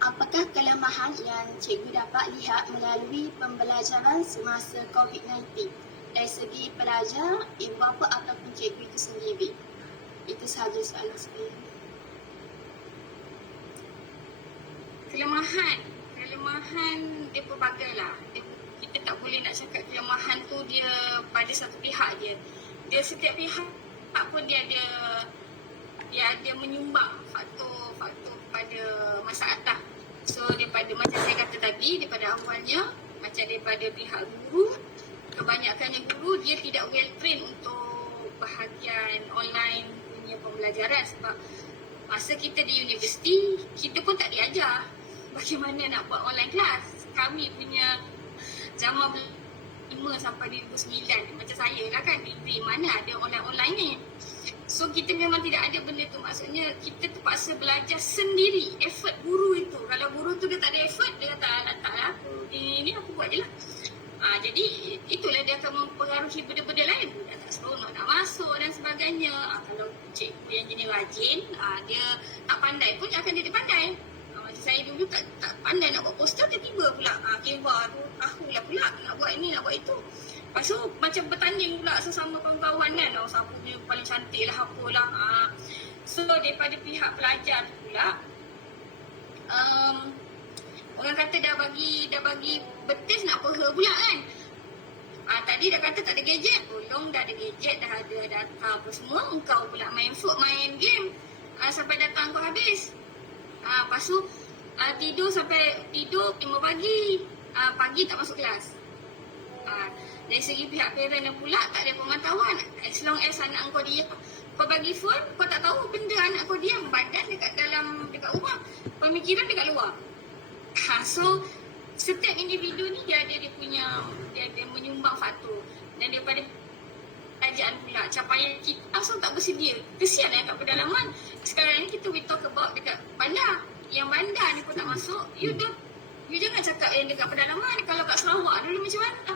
Apakah kelemahan yang cikgu dapat lihat melalui pembelajaran semasa COVID-19 dari segi pelajar, ibu bapa ataupun cikgu itu sendiri? Itu sahaja soalan saya. Kelemahan dia pelbagai lah. Kita tak boleh nak cakap kelemahan tu dia pada satu pihak je. Dia setiap pihak pun dia ada menyumbang faktor pada masa atas. So daripada macam saya kata tadi, daripada awalnya macam daripada pihak guru, kebanyakannya guru dia tidak well trained untuk bahagian online punya pembelajaran. Sebab masa kita di universiti, kita pun tak diajar bagaimana nak buat online class. Kami punya zaman 5 sampai 2009 macam saya lah kan, degree mana ada online ni. So kita memang tidak ada benda tu. Maksudnya kita terpaksa belajar sendiri. Effort guru itu, kalau guru tu dia tak ada effort, dia kata taklah ini aku buat je lah. Jadi itulah dia akan mempengaruhi benda-benda lain. Dia tak seronok nak masuk dan sebagainya. Kalau cikgu yang jenis rajin, dia tak pandai pun akan jadi pandai. Macam saya dulu tak pandai nak buat poster, tiba-tiba pula Canva tu tahulah pula nak buat ini, nak buat itu. Lepas tu macam bertanding pula sesama kawan-kawan kan, siapa punya paling cantik lah, apalah. So daripada pihak pelajar tu pula, orang kata dah bagi betis nak peha pula kan. Tadi dah kata tak ada gadget, tolong dah ada gadget, dah ada data apa semua, engkau pula main game sampai datang kau habis. Lepas tu tidur 5 pagi, pagi tak masuk kelas. Dari segi pihak parent dan pula tak ada pemantauan. As long as anak kau diam, kau bagi phone, kau tak tahu benda anak kau diam, badan dekat rumah, pemikiran dekat luar. So setiap individu ni dia menyumbang faktor. Dan daripada kerajaan pula, capaian kita asal tak bersedia. Kesian kat pedalaman. Sekarang ni we talk about dekat bandar. Yang bandar ni pun tak masuk, you don't You jangan cakap yang dekat pedalaman. Kalau kat Sarawak dulu macam mana?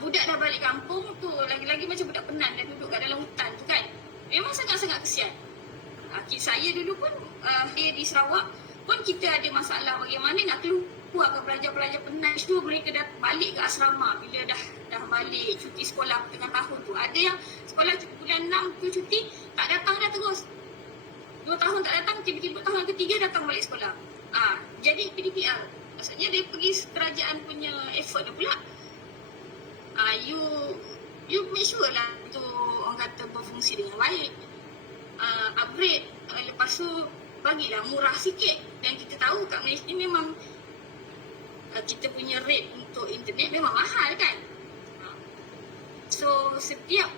Budak dah balik kampung tu, lagi-lagi macam budak Penan dah duduk kat dalam hutan tu kan. Memang sangat-sangat kesian. Saya dulu pun dia di Sarawak pun kita ada masalah bagaimana nak keluar ke pelajar-pelajar Penan tu, mereka dah balik ke asrama bila dah balik cuti sekolah tengah tahun tu. Ada yang sekolah bulan 6 tu cuti, tak datang dah terus. 2 tahun tak datang, tiba-tiba tahun ketiga datang balik sekolah. Jadi PDPR. Maksudnya dia pergi kerajaan punya effort dia pula. You make sure lah tu orang kata berfungsi dengan baik. Upgrade, lepas tu bagilah murah sikit. Dan kita tahu kat Malaysia ni memang kita punya rate untuk internet memang mahal kan. So setiap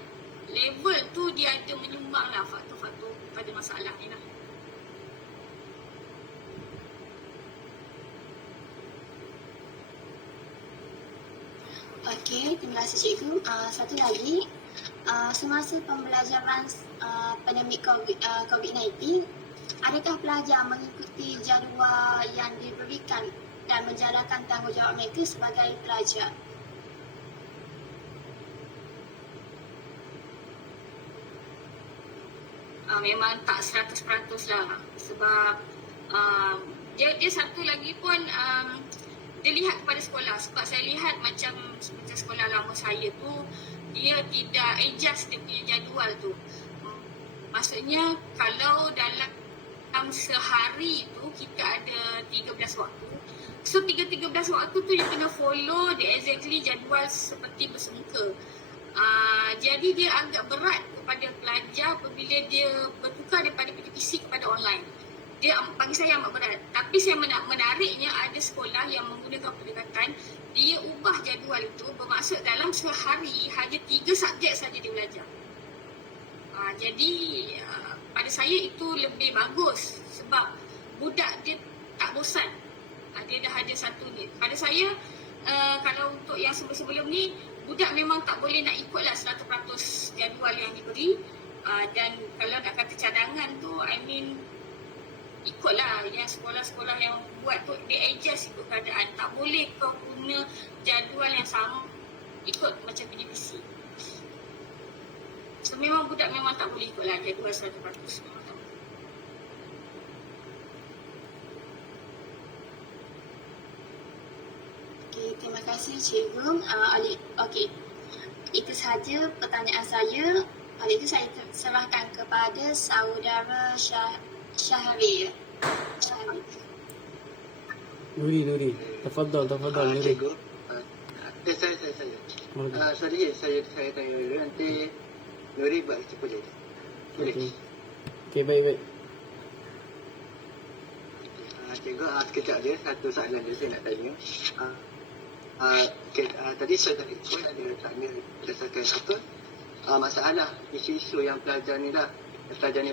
level tu dia ada menyumbang lah faktor-faktor pada masalah ni lah. Okey, terima kasih cikgu. Satu lagi, semasa pembelajaran pandemik COVID-19, adakah pelajar mengikuti jadual yang diberikan dan menjalankan tanggungjawab mereka sebagai pelajar? Memang tak 100% lah. Sebab dia satu lagi pun dia lihat kepada sekolah. Sebab saya lihat macam sekolah lama saya tu, dia tidak adjust dia punya jadual tu. Maksudnya kalau dalam sehari tu kita ada 13 waktu. So 13 waktu tu you kena follow the exactly jadual seperti bersemuka. Jadi dia agak berat kepada pelajar apabila dia bertukar daripada PTPC kepada online. Dia bagi saya amat berat. Tapi saya menariknya ada sekolah yang menggunakan pendekatan, dia ubah jadual itu bermaksud dalam sehari hanya 3 subjek saja dia belajar. Jadi pada saya itu lebih bagus sebab budak dia tak bosan. Dia dah ada satu ni. Pada saya kalau untuk yang sebelum-sebelum ni, budak memang tak boleh nak ikutlah 100% jadual yang diberi. Dan kalau nak kata cadangan tu, ikutlah yang sekolah-sekolah yang buat tu, dia adjust ikut keadaan. Tak boleh kau guna jadual yang sama ikut macam PDPC. So memang budak memang tak boleh ikutlah jadual 100%. Okey, terima kasih cikgu. Okey, itu sahaja pertanyaan saya. Oleh itu saya serahkan kepada saudara Syahrir. Nuri. Tafadhal Nuri. Cikgu. Saya. Saya tanya dulu, nanti Nuri buat cepat je. Boleh? Okey, baik. Cikgu, sekejap je, satu soalan je saya nak tanya. Tadi saya ada tanya berdasarkan masalah isu-isu yang pelajar ni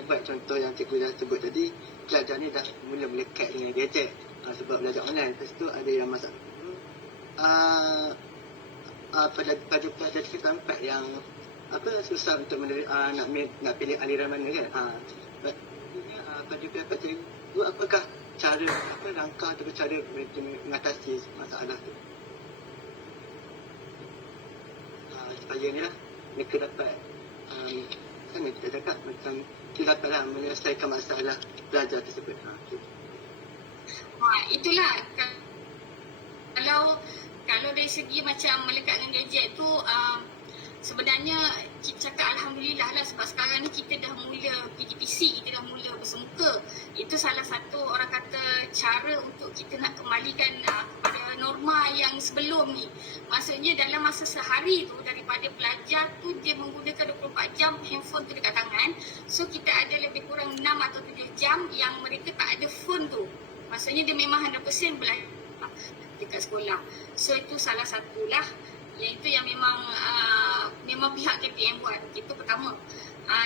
buat, contoh yang cikgu dah sebut tadi, pelajar ni dah mula melekat dengan gadget sebab belajar online. Lepas tu ada yang masalah pada pelajar kita empat yang susah untuk nak pilih aliran mana kan. Pada pendapat cikgu, apakah langkah atau cara mereka mengatasi masalah tu supaya ni lah mereka dapat kan kita cakap macam kita dapatlah menyelesaikan masalah pelajar tersebut. Itulah kalau dari segi macam melekat dengan gadget tu, sebenarnya kita cakap Alhamdulillah lah sebab sekarang ni kita dah mula PTPC, kita dah mula bersemuka. Itu salah satu orang kata cara untuk kita nak kembalikan kepada norma yang sebelum ni. Maksudnya dalam masa sehari tu, daripada pelajar tu dia menggunakan 24 jam handphone tu dekat tangan. So kita ada lebih kurang 6 atau 7 jam yang mereka tak ada phone tu. Maksudnya dia memang 100% belajar dekat sekolah. So itu salah satulah, iaitu yang memang pihak KPM buat. Itu pertama.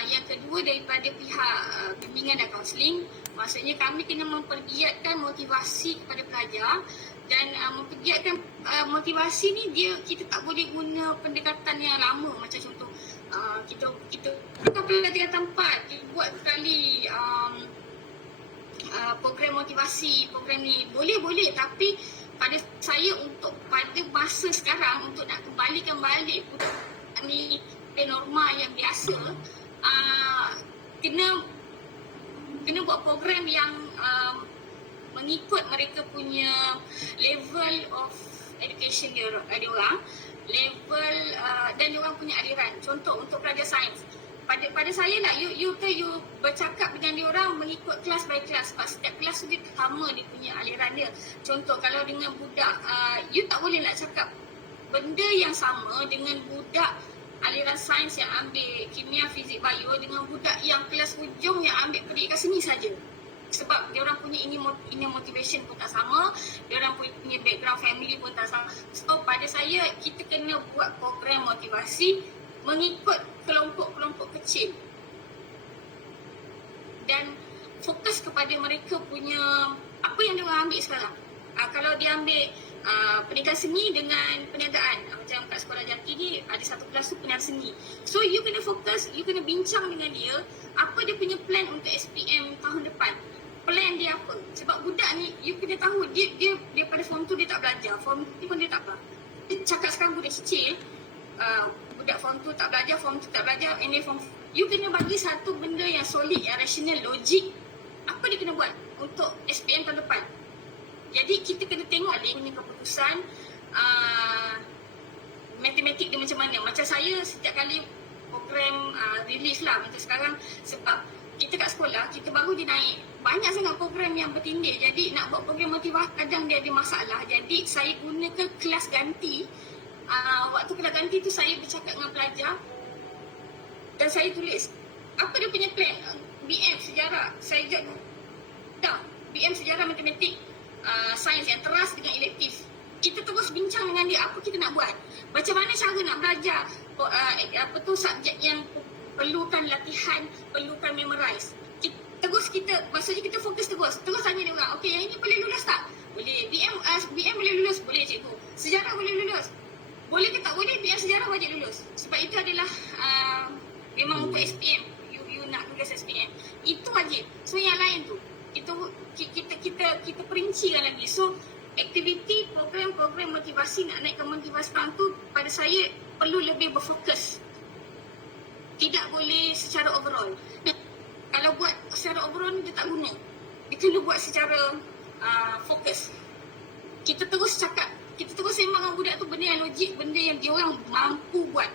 Yang kedua daripada pihak bimbingan dan kaunseling, maksudnya kami kena mempergiatkan motivasi kepada pelajar. Dan mempergiatkan motivasi ni kita tak boleh guna pendekatan yang lama. Macam contoh kita pelatihan tempat, kita buat sekali program motivasi, program ni boleh tapi masa sekarang untuk nak kembalikan balik ni norma yang biasa, kena buat program yang mengikut mereka punya level of education dia orang, level dan dia orang punya aliran. Contoh untuk pelajar sains, pada saya lah, you bercakap dengan dia orang mengikut kelas by kelas. Sebab setiap kelas tu dia sama dia punya aliran dia. Contoh kalau dengan budak, you tak boleh nak cakap benda yang sama dengan budak aliran sains yang ambil kimia, fizik, bio dengan budak yang kelas hujung yang ambil pendidikan seni saja. Sebab dia orang punya inner motivation pun tak sama, dia orang punya background family pun tak sama. So pada saya, kita kena buat program motivasi mengikut kelompok-kelompok kecil dan fokus kepada mereka punya apa yang dia orang ambil sekarang. Kalau dia ambil pendidikan seni dengan perniagaan, macam kat sekolah Jati ni ada satu kelas tu perniagaan seni. So you kena fokus, you kena bincang dengan dia apa dia punya plan untuk SPM tahun depan. Plan dia apa? Sebab budak ni you kena tahu dia pada form tu dia tak belajar, form tu pun dia tak apa. Dia cakap sekarang budak kecil, budak form tu tak belajar, form tu tak belajar, and then form you kena bagi satu benda yang solid, yang rasional, logik. Apa dia kena buat untuk SPM tahun depan? Jadi kita kena tengok dia punya keputusan matematik dia macam mana. Macam saya setiap kali program release lah untuk sekarang, sebab kita kat sekolah, kita baru je naik banyak sangat program yang bertindih. Jadi nak buat program motivasi kadang dia ada masalah. Jadi saya gunakan kelas ganti. Waktu kelas ganti tu saya bercakap dengan pelajar dan saya tulis apa dia punya plan. BM sejarah, saya BM sejarah, matematik, sains yang teras dengan elektif. Kita terus bincang dengan dia apa kita nak buat, macam mana cara nak belajar subjek yang perlukan latihan, perlukan memorize. Maksudnya kita fokus terus tanya dia orang, okey yang ini boleh lulus tak? Boleh. BM boleh lulus? Boleh cikgu. Sejarah boleh lulus? Boleh ke tak boleh? BM sejarah wajib lulus. Sebab itu adalah memang untuk SPM, you nak tulis SPM, itu wajib. So yang lain tu kita perincikan lagi. So aktiviti, program motivasi, nak naikkan motivasi orang tu pada saya perlu lebih berfokus. Tidak boleh secara overall. Kalau buat secara overall dia tak guna. Dia kena buat secara fokus. Kita terus cakap, kita terus sembang dengan budak tu benda yang logik, benda yang dia orang mampu buat.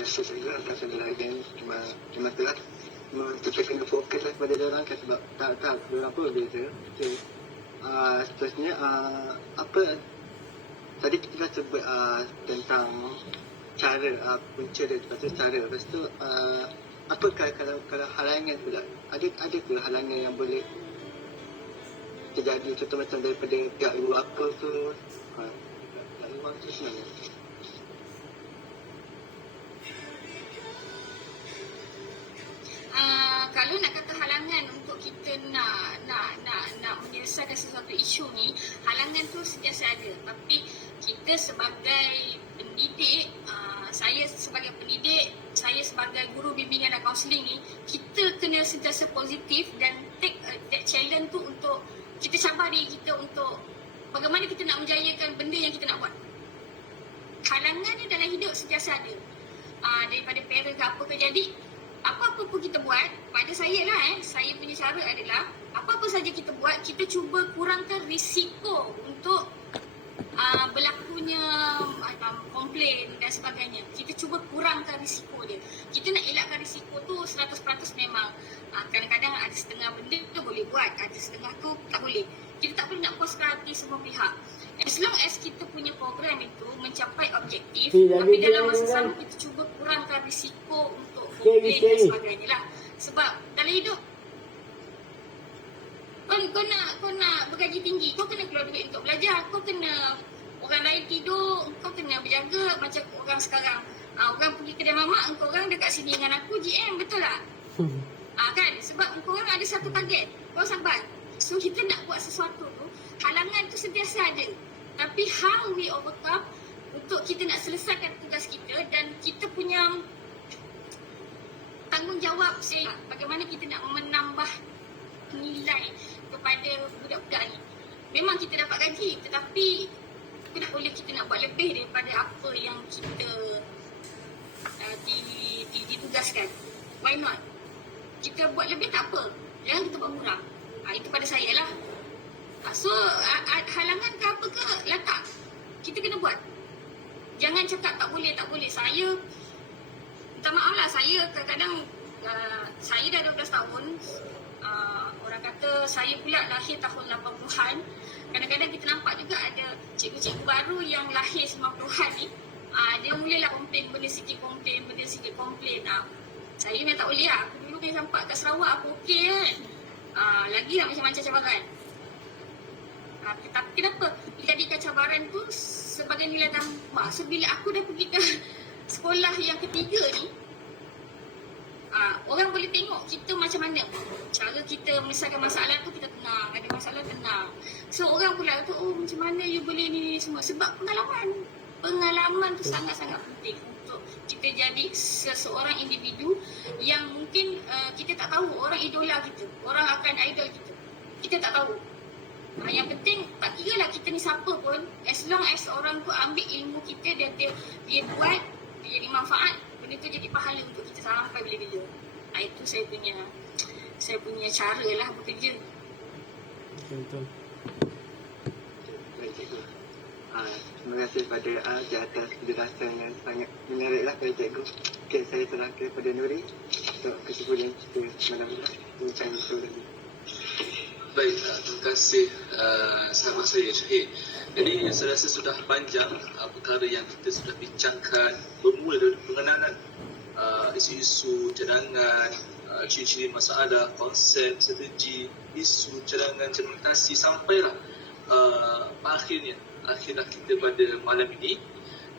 Rasa juga rasa lagi cuma telah kita kena fokus lah kepada dia orang kan, sebab tak dia orang pun beza. Okay. Seterusnya apa tadi kita dah sebut tentang cara punca dia, lepas tu cara, lepas tu apakah kalau halangan pula, ada ke halangan yang boleh terjadi, contoh macam daripada pihak luar apa tu, pihak luar tu sebenarnya. Kalau nak kata halangan untuk kita nak menyelesaikan sesuatu isu ni, halangan tu sentiasa ada. Tapi kita sebagai pendidik, saya sebagai pendidik, saya sebagai guru bimbingan dan kaunseling ni, kita kena sentiasa positif dan take that challenge tu untuk kita cabar diri kita untuk bagaimana kita nak menjayakan benda yang kita nak buat. Halangan ni dalam hidup sentiasa ada. Daripada parent ke apa ke, jadi apa-apa pun kita buat, pada saya lah saya punya cara adalah apa-apa saja kita buat, kita cuba kurangkan risiko untuk berlakunya komplain dan sebagainya. Kita cuba kurangkan risiko dia. Kita nak elakkan risiko tu 100% memang. Kadang-kadang ada setengah benda tu boleh buat, ada setengah tu tak boleh. Kita tak perlu nak puaskan hati semua pihak. As long as kita punya program itu mencapai objektif, tapi dalam masa sama kita cuba kurangkan risiko untuk komplain dan sebagainya lah. Sebab dalam hidup kau nak bergaji tinggi, kau kena keluar duit untuk belajar, kau kena orang lain tidur, kau kena berjaga macam orang sekarang. Orang pergi kedai mamak, kau orang dekat sini dengan aku GM, betul tak? Kan? Sebab kau orang ada satu target, kau sabar. So kita nak buat sesuatu tu, halangan tu sentiasa ada. Tapi how we overcome, untuk kita nak selesaikan tugas kita dan kita punya tanggungjawab bagaimana kita nak menambah nilai kepada budak-budak ni. Memang kita dapat gaji, tetapi kenapa boleh kita nak buat lebih daripada apa yang kita ditugaskan? Why not? Kita buat lebih tak apa, jangan kita buat kurang. Itu pada saya lah. So halangan ke apa ke, letak. Kita kena buat. Jangan cakap tak boleh. Saya minta maaf lah, saya kadang-kadang saya dah 12 tahun. Orang kata saya pula lahir tahun 80-an. Kadang-kadang kita nampak juga ada cikgu-cikgu baru yang lahir 90-an ni. Dia mulalah komplain, benda sikit komplain. Saya memang tak boleh lah. Aku dulu kan sampai kat Sarawak aku okey kan. Lagi lah macam-macam cabaran. Tapi kenapa dijadikan cabaran tu sebagai nilai tambah? So bila aku dah pergi ke sekolah yang ketiga ni, orang boleh tengok kita macam mana. Cara kita menyelesaikan masalah tu, kita tenang. Ada masalah tenang. So orang pula tu, oh macam mana you boleh ni semua. Sebab pengalaman tu sangat-sangat penting untuk kita jadi seseorang individu yang mungkin kita tak tahu orang idola kita, orang akan idol kita. Kita tak tahu. Yang penting tak kira lah kita ni siapa pun, as long as orang tu ambil ilmu kita dan dia buat, dia jadi manfaat, benda tu jadi pahala untuk kita sampai bila-bila. Itu saya punya cara lah bekerja. Betul. Baik, cikgu. Terima kasih pada di atas penjelasan yang sangat menarik lah kepada cikgu. Okay, saya serahkan kepada Nuri untuk kesimpulan kita malam ini. Bincang itu lagi. Baik, terima kasih sahabat saya Syahid. Jadi saya rasa sudah panjang perkara yang kita sudah bincangkan, bermula dari pengenalan isu-isu cadangan, ciri-ciri masalah, konsep, strategi, isu cadangan, implementasi sampailah akhirnya kita pada malam ini.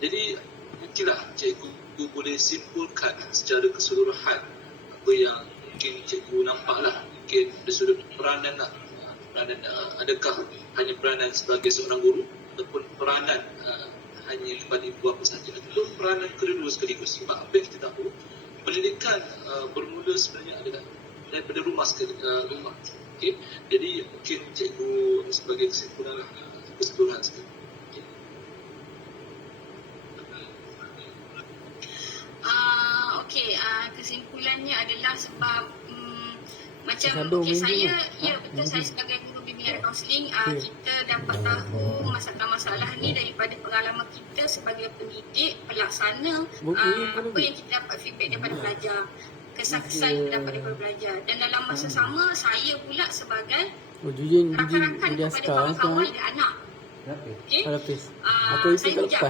Jadi mungkinlah cikgu boleh simpulkan secara keseluruhan apa yang mungkin cikgu nampaklah, mungkin dari sudut peranan lah. Peranan adakah hanya peranan sebagai seorang guru ataupun peranan hanya kepada ibu bapa sahaja, ataupun peranan kedua-dua sekaligus. Sebab apa yang kita tahu, pendidikan bermula sebenarnya adalah daripada rumah rumah. Okay? Jadi mungkin cikgu sebagai kesimpulan keseluruhan sekali. Kesimpulannya adalah sebab macam saya betul, saya sebagai guru bimbingan dan kaunseling, kita dapat tahu masalah-masalah ni daripada pengalaman kita sebagai pendidik, pelaksana, apa yang kita dapat feedback daripada pelajar, kesan-kesan yang kita dapat daripada pelajar. Dan dalam masa sama, saya pula sebagai rakan-rakan kepada kawan-kawan dan anak. Okay? Saya hujat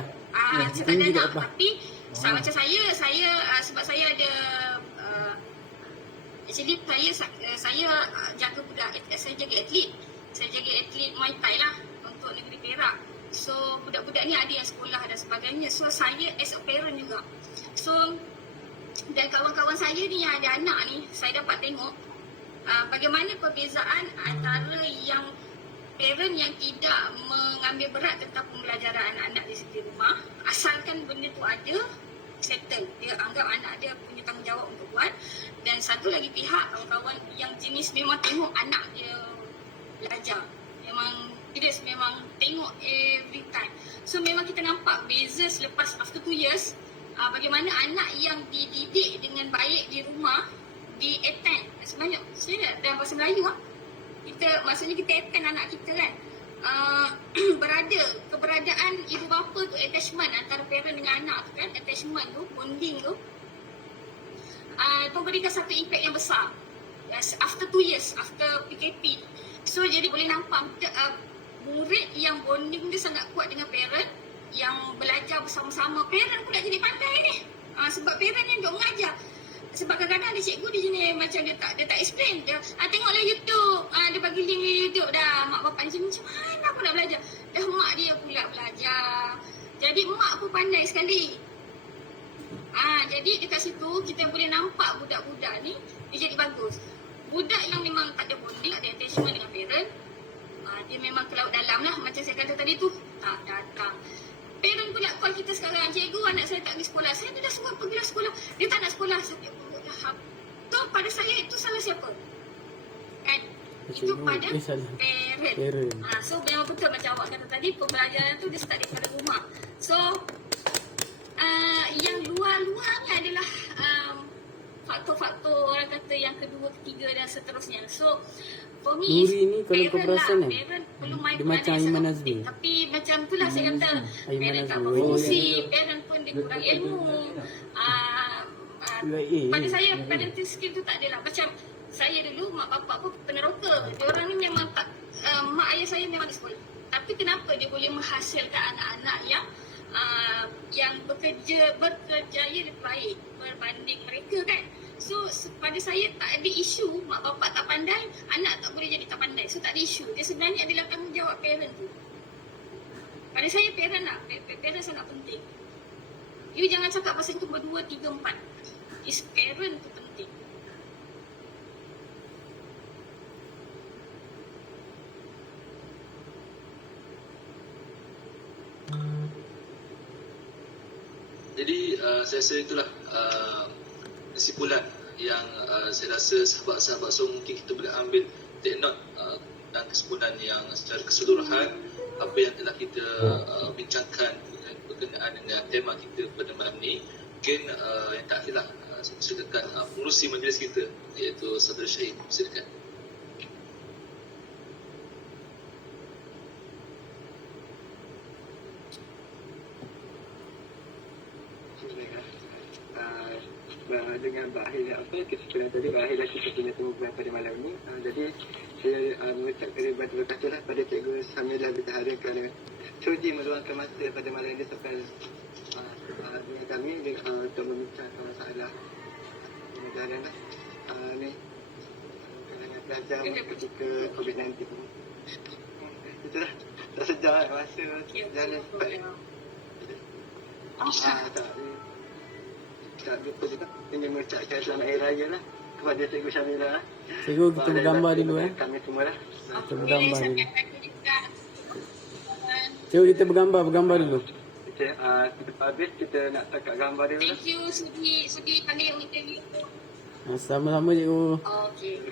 sekadar nak, tapi macam saya sebab saya ada actually saya jaga budak, saya jaga atlet Muay Thai lah untuk negeri Perak. So budak-budak ni ada yang sekolah dan sebagainya. So saya as a parent juga. So dan kawan-kawan saya ni yang ada anak ni, saya dapat tengok bagaimana perbezaan antara yang parent yang tidak mengambil berat tentang pembelajaran anak-anak di rumah, asalkan benda tu ada, settle. Dia anggap anak dia punya tanggungjawab untuk buat. Dan satu lagi pihak, kawan-kawan yang jenis memang tengok anak dia belajar. Memang tengok every time. So memang kita nampak beza selepas after 2 years, bagaimana anak yang dididik dengan baik di rumah, di attend. Sebenarnya, dalam bahasa Melayu, maksudnya kita attend anak kita kan. Keberadaan ibu bapa tu, attachment antara parent dengan anak tu kan, attachment tu, bonding tu, memberikan satu impact yang besar after 2 years, after PKP. So jadi boleh nampak murid yang bonding dia sangat kuat dengan parent, yang belajar bersama-sama. Parent pula jadi pandai ni, sebab parent yang duk mengajar. Sebab kadang-kadang ada cikgu dia jenis macam dia tak explain. Dia tengoklah YouTube, dia bagi link YouTube dah. Mak bapak macam mana aku nak belajar? Dah mak dia pula belajar. Jadi mak pun pandai sekali. Jadi dekat situ kita boleh nampak budak-budak ni dia jadi bagus. Budak yang memang tak ada bonding, ada attachment dengan parent, dia memang ke laut dalam lah macam saya kata tadi tu, tak datang. Parent pula call kita sekarang, cikgu anak saya tak pergi sekolah. Saya dah suruh pergilah sekolah. Dia tak nak sekolah. Saya dah. So pada saya itu salah siapa? Kan? Itu Cikgu, pada salah. parent. Parent. So memang betul macam awak kata tadi, pembelajaran tu dia start daripada rumah. So yang luar-luarnya adalah faktor-faktor orang kata yang kedua, ketiga dan seterusnya. So for me, Nuri ni kalau kau perasan kan, parent perlu main dia peranan macam yang Aiman sangat Azmi. penting. Tapi macam itulah saya kata, Aiman parent tak Azmi. berfungsi, parent pun dia kurang ilmu. UIA. Pada saya parenting skill tu tak adalah. Macam saya dulu, mak bapak pun peneroka. Diorang ni memang tak, mak ayah saya memang di sekolah. Tapi kenapa dia boleh menghasilkan anak-anak yang berkerjaya lebih baik berbanding mereka kan? So pada saya tak ada isu mak bapak tak pandai, anak tak boleh jadi tak pandai. So tak ada isu. Dia sebenarnya adalah tanggungjawab parent tu. Pada saya parent lah, parent sangat penting. You jangan cakap pasal itu berdua, tiga, empat. Is parent tu penting. Jadi saya rasa itulah kesimpulan yang saya rasa sahabat-sahabat semua mungkin kita boleh ambil take note dan kesimpulan yang secara keseluruhan apa yang telah kita bincangkan berkenaan dengan tema kita pada malam ni. Mungkin yang terakhirlah saya silakan pengurusi majlis kita iaitu Saudara Syahid, silakan. Dengan berakhirnya kesimpulan tadi, berakhirlah kita punya temu pada malam ini. Jadi saya mengucapkan terima kasihlah pada Cikgu Samilah Bitahara kerana sudi meluangkan masa pada malam ini sampai dengan kami untuk membincangkan masalah pengajaran ni kalangan pelajar ketika COVID-19. Itulah, dah sejak masa jalan cepat. Tak lupa juga ingin mengucapkan selamat hari raya lah kepada Cikgu Syamilah. Cikgu, kita bergambar dulu Kami semua lah. Kita bergambar dulu. Cikgu, kita bergambar dulu. Kita habis, kita nak takat gambar dia lah. Thank you Sudi panggil interview. Sama-sama cikgu. Okay.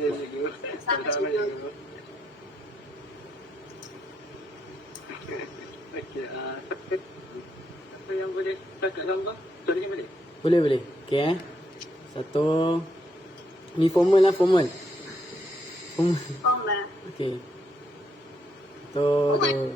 Cikgu. Sama-sama cikgu. Okey, apa yang boleh takat gambar? Sorry, boleh? Boleh. Okey Satu. Ni formal lah, formal. Formal. Okey. Satu, dua.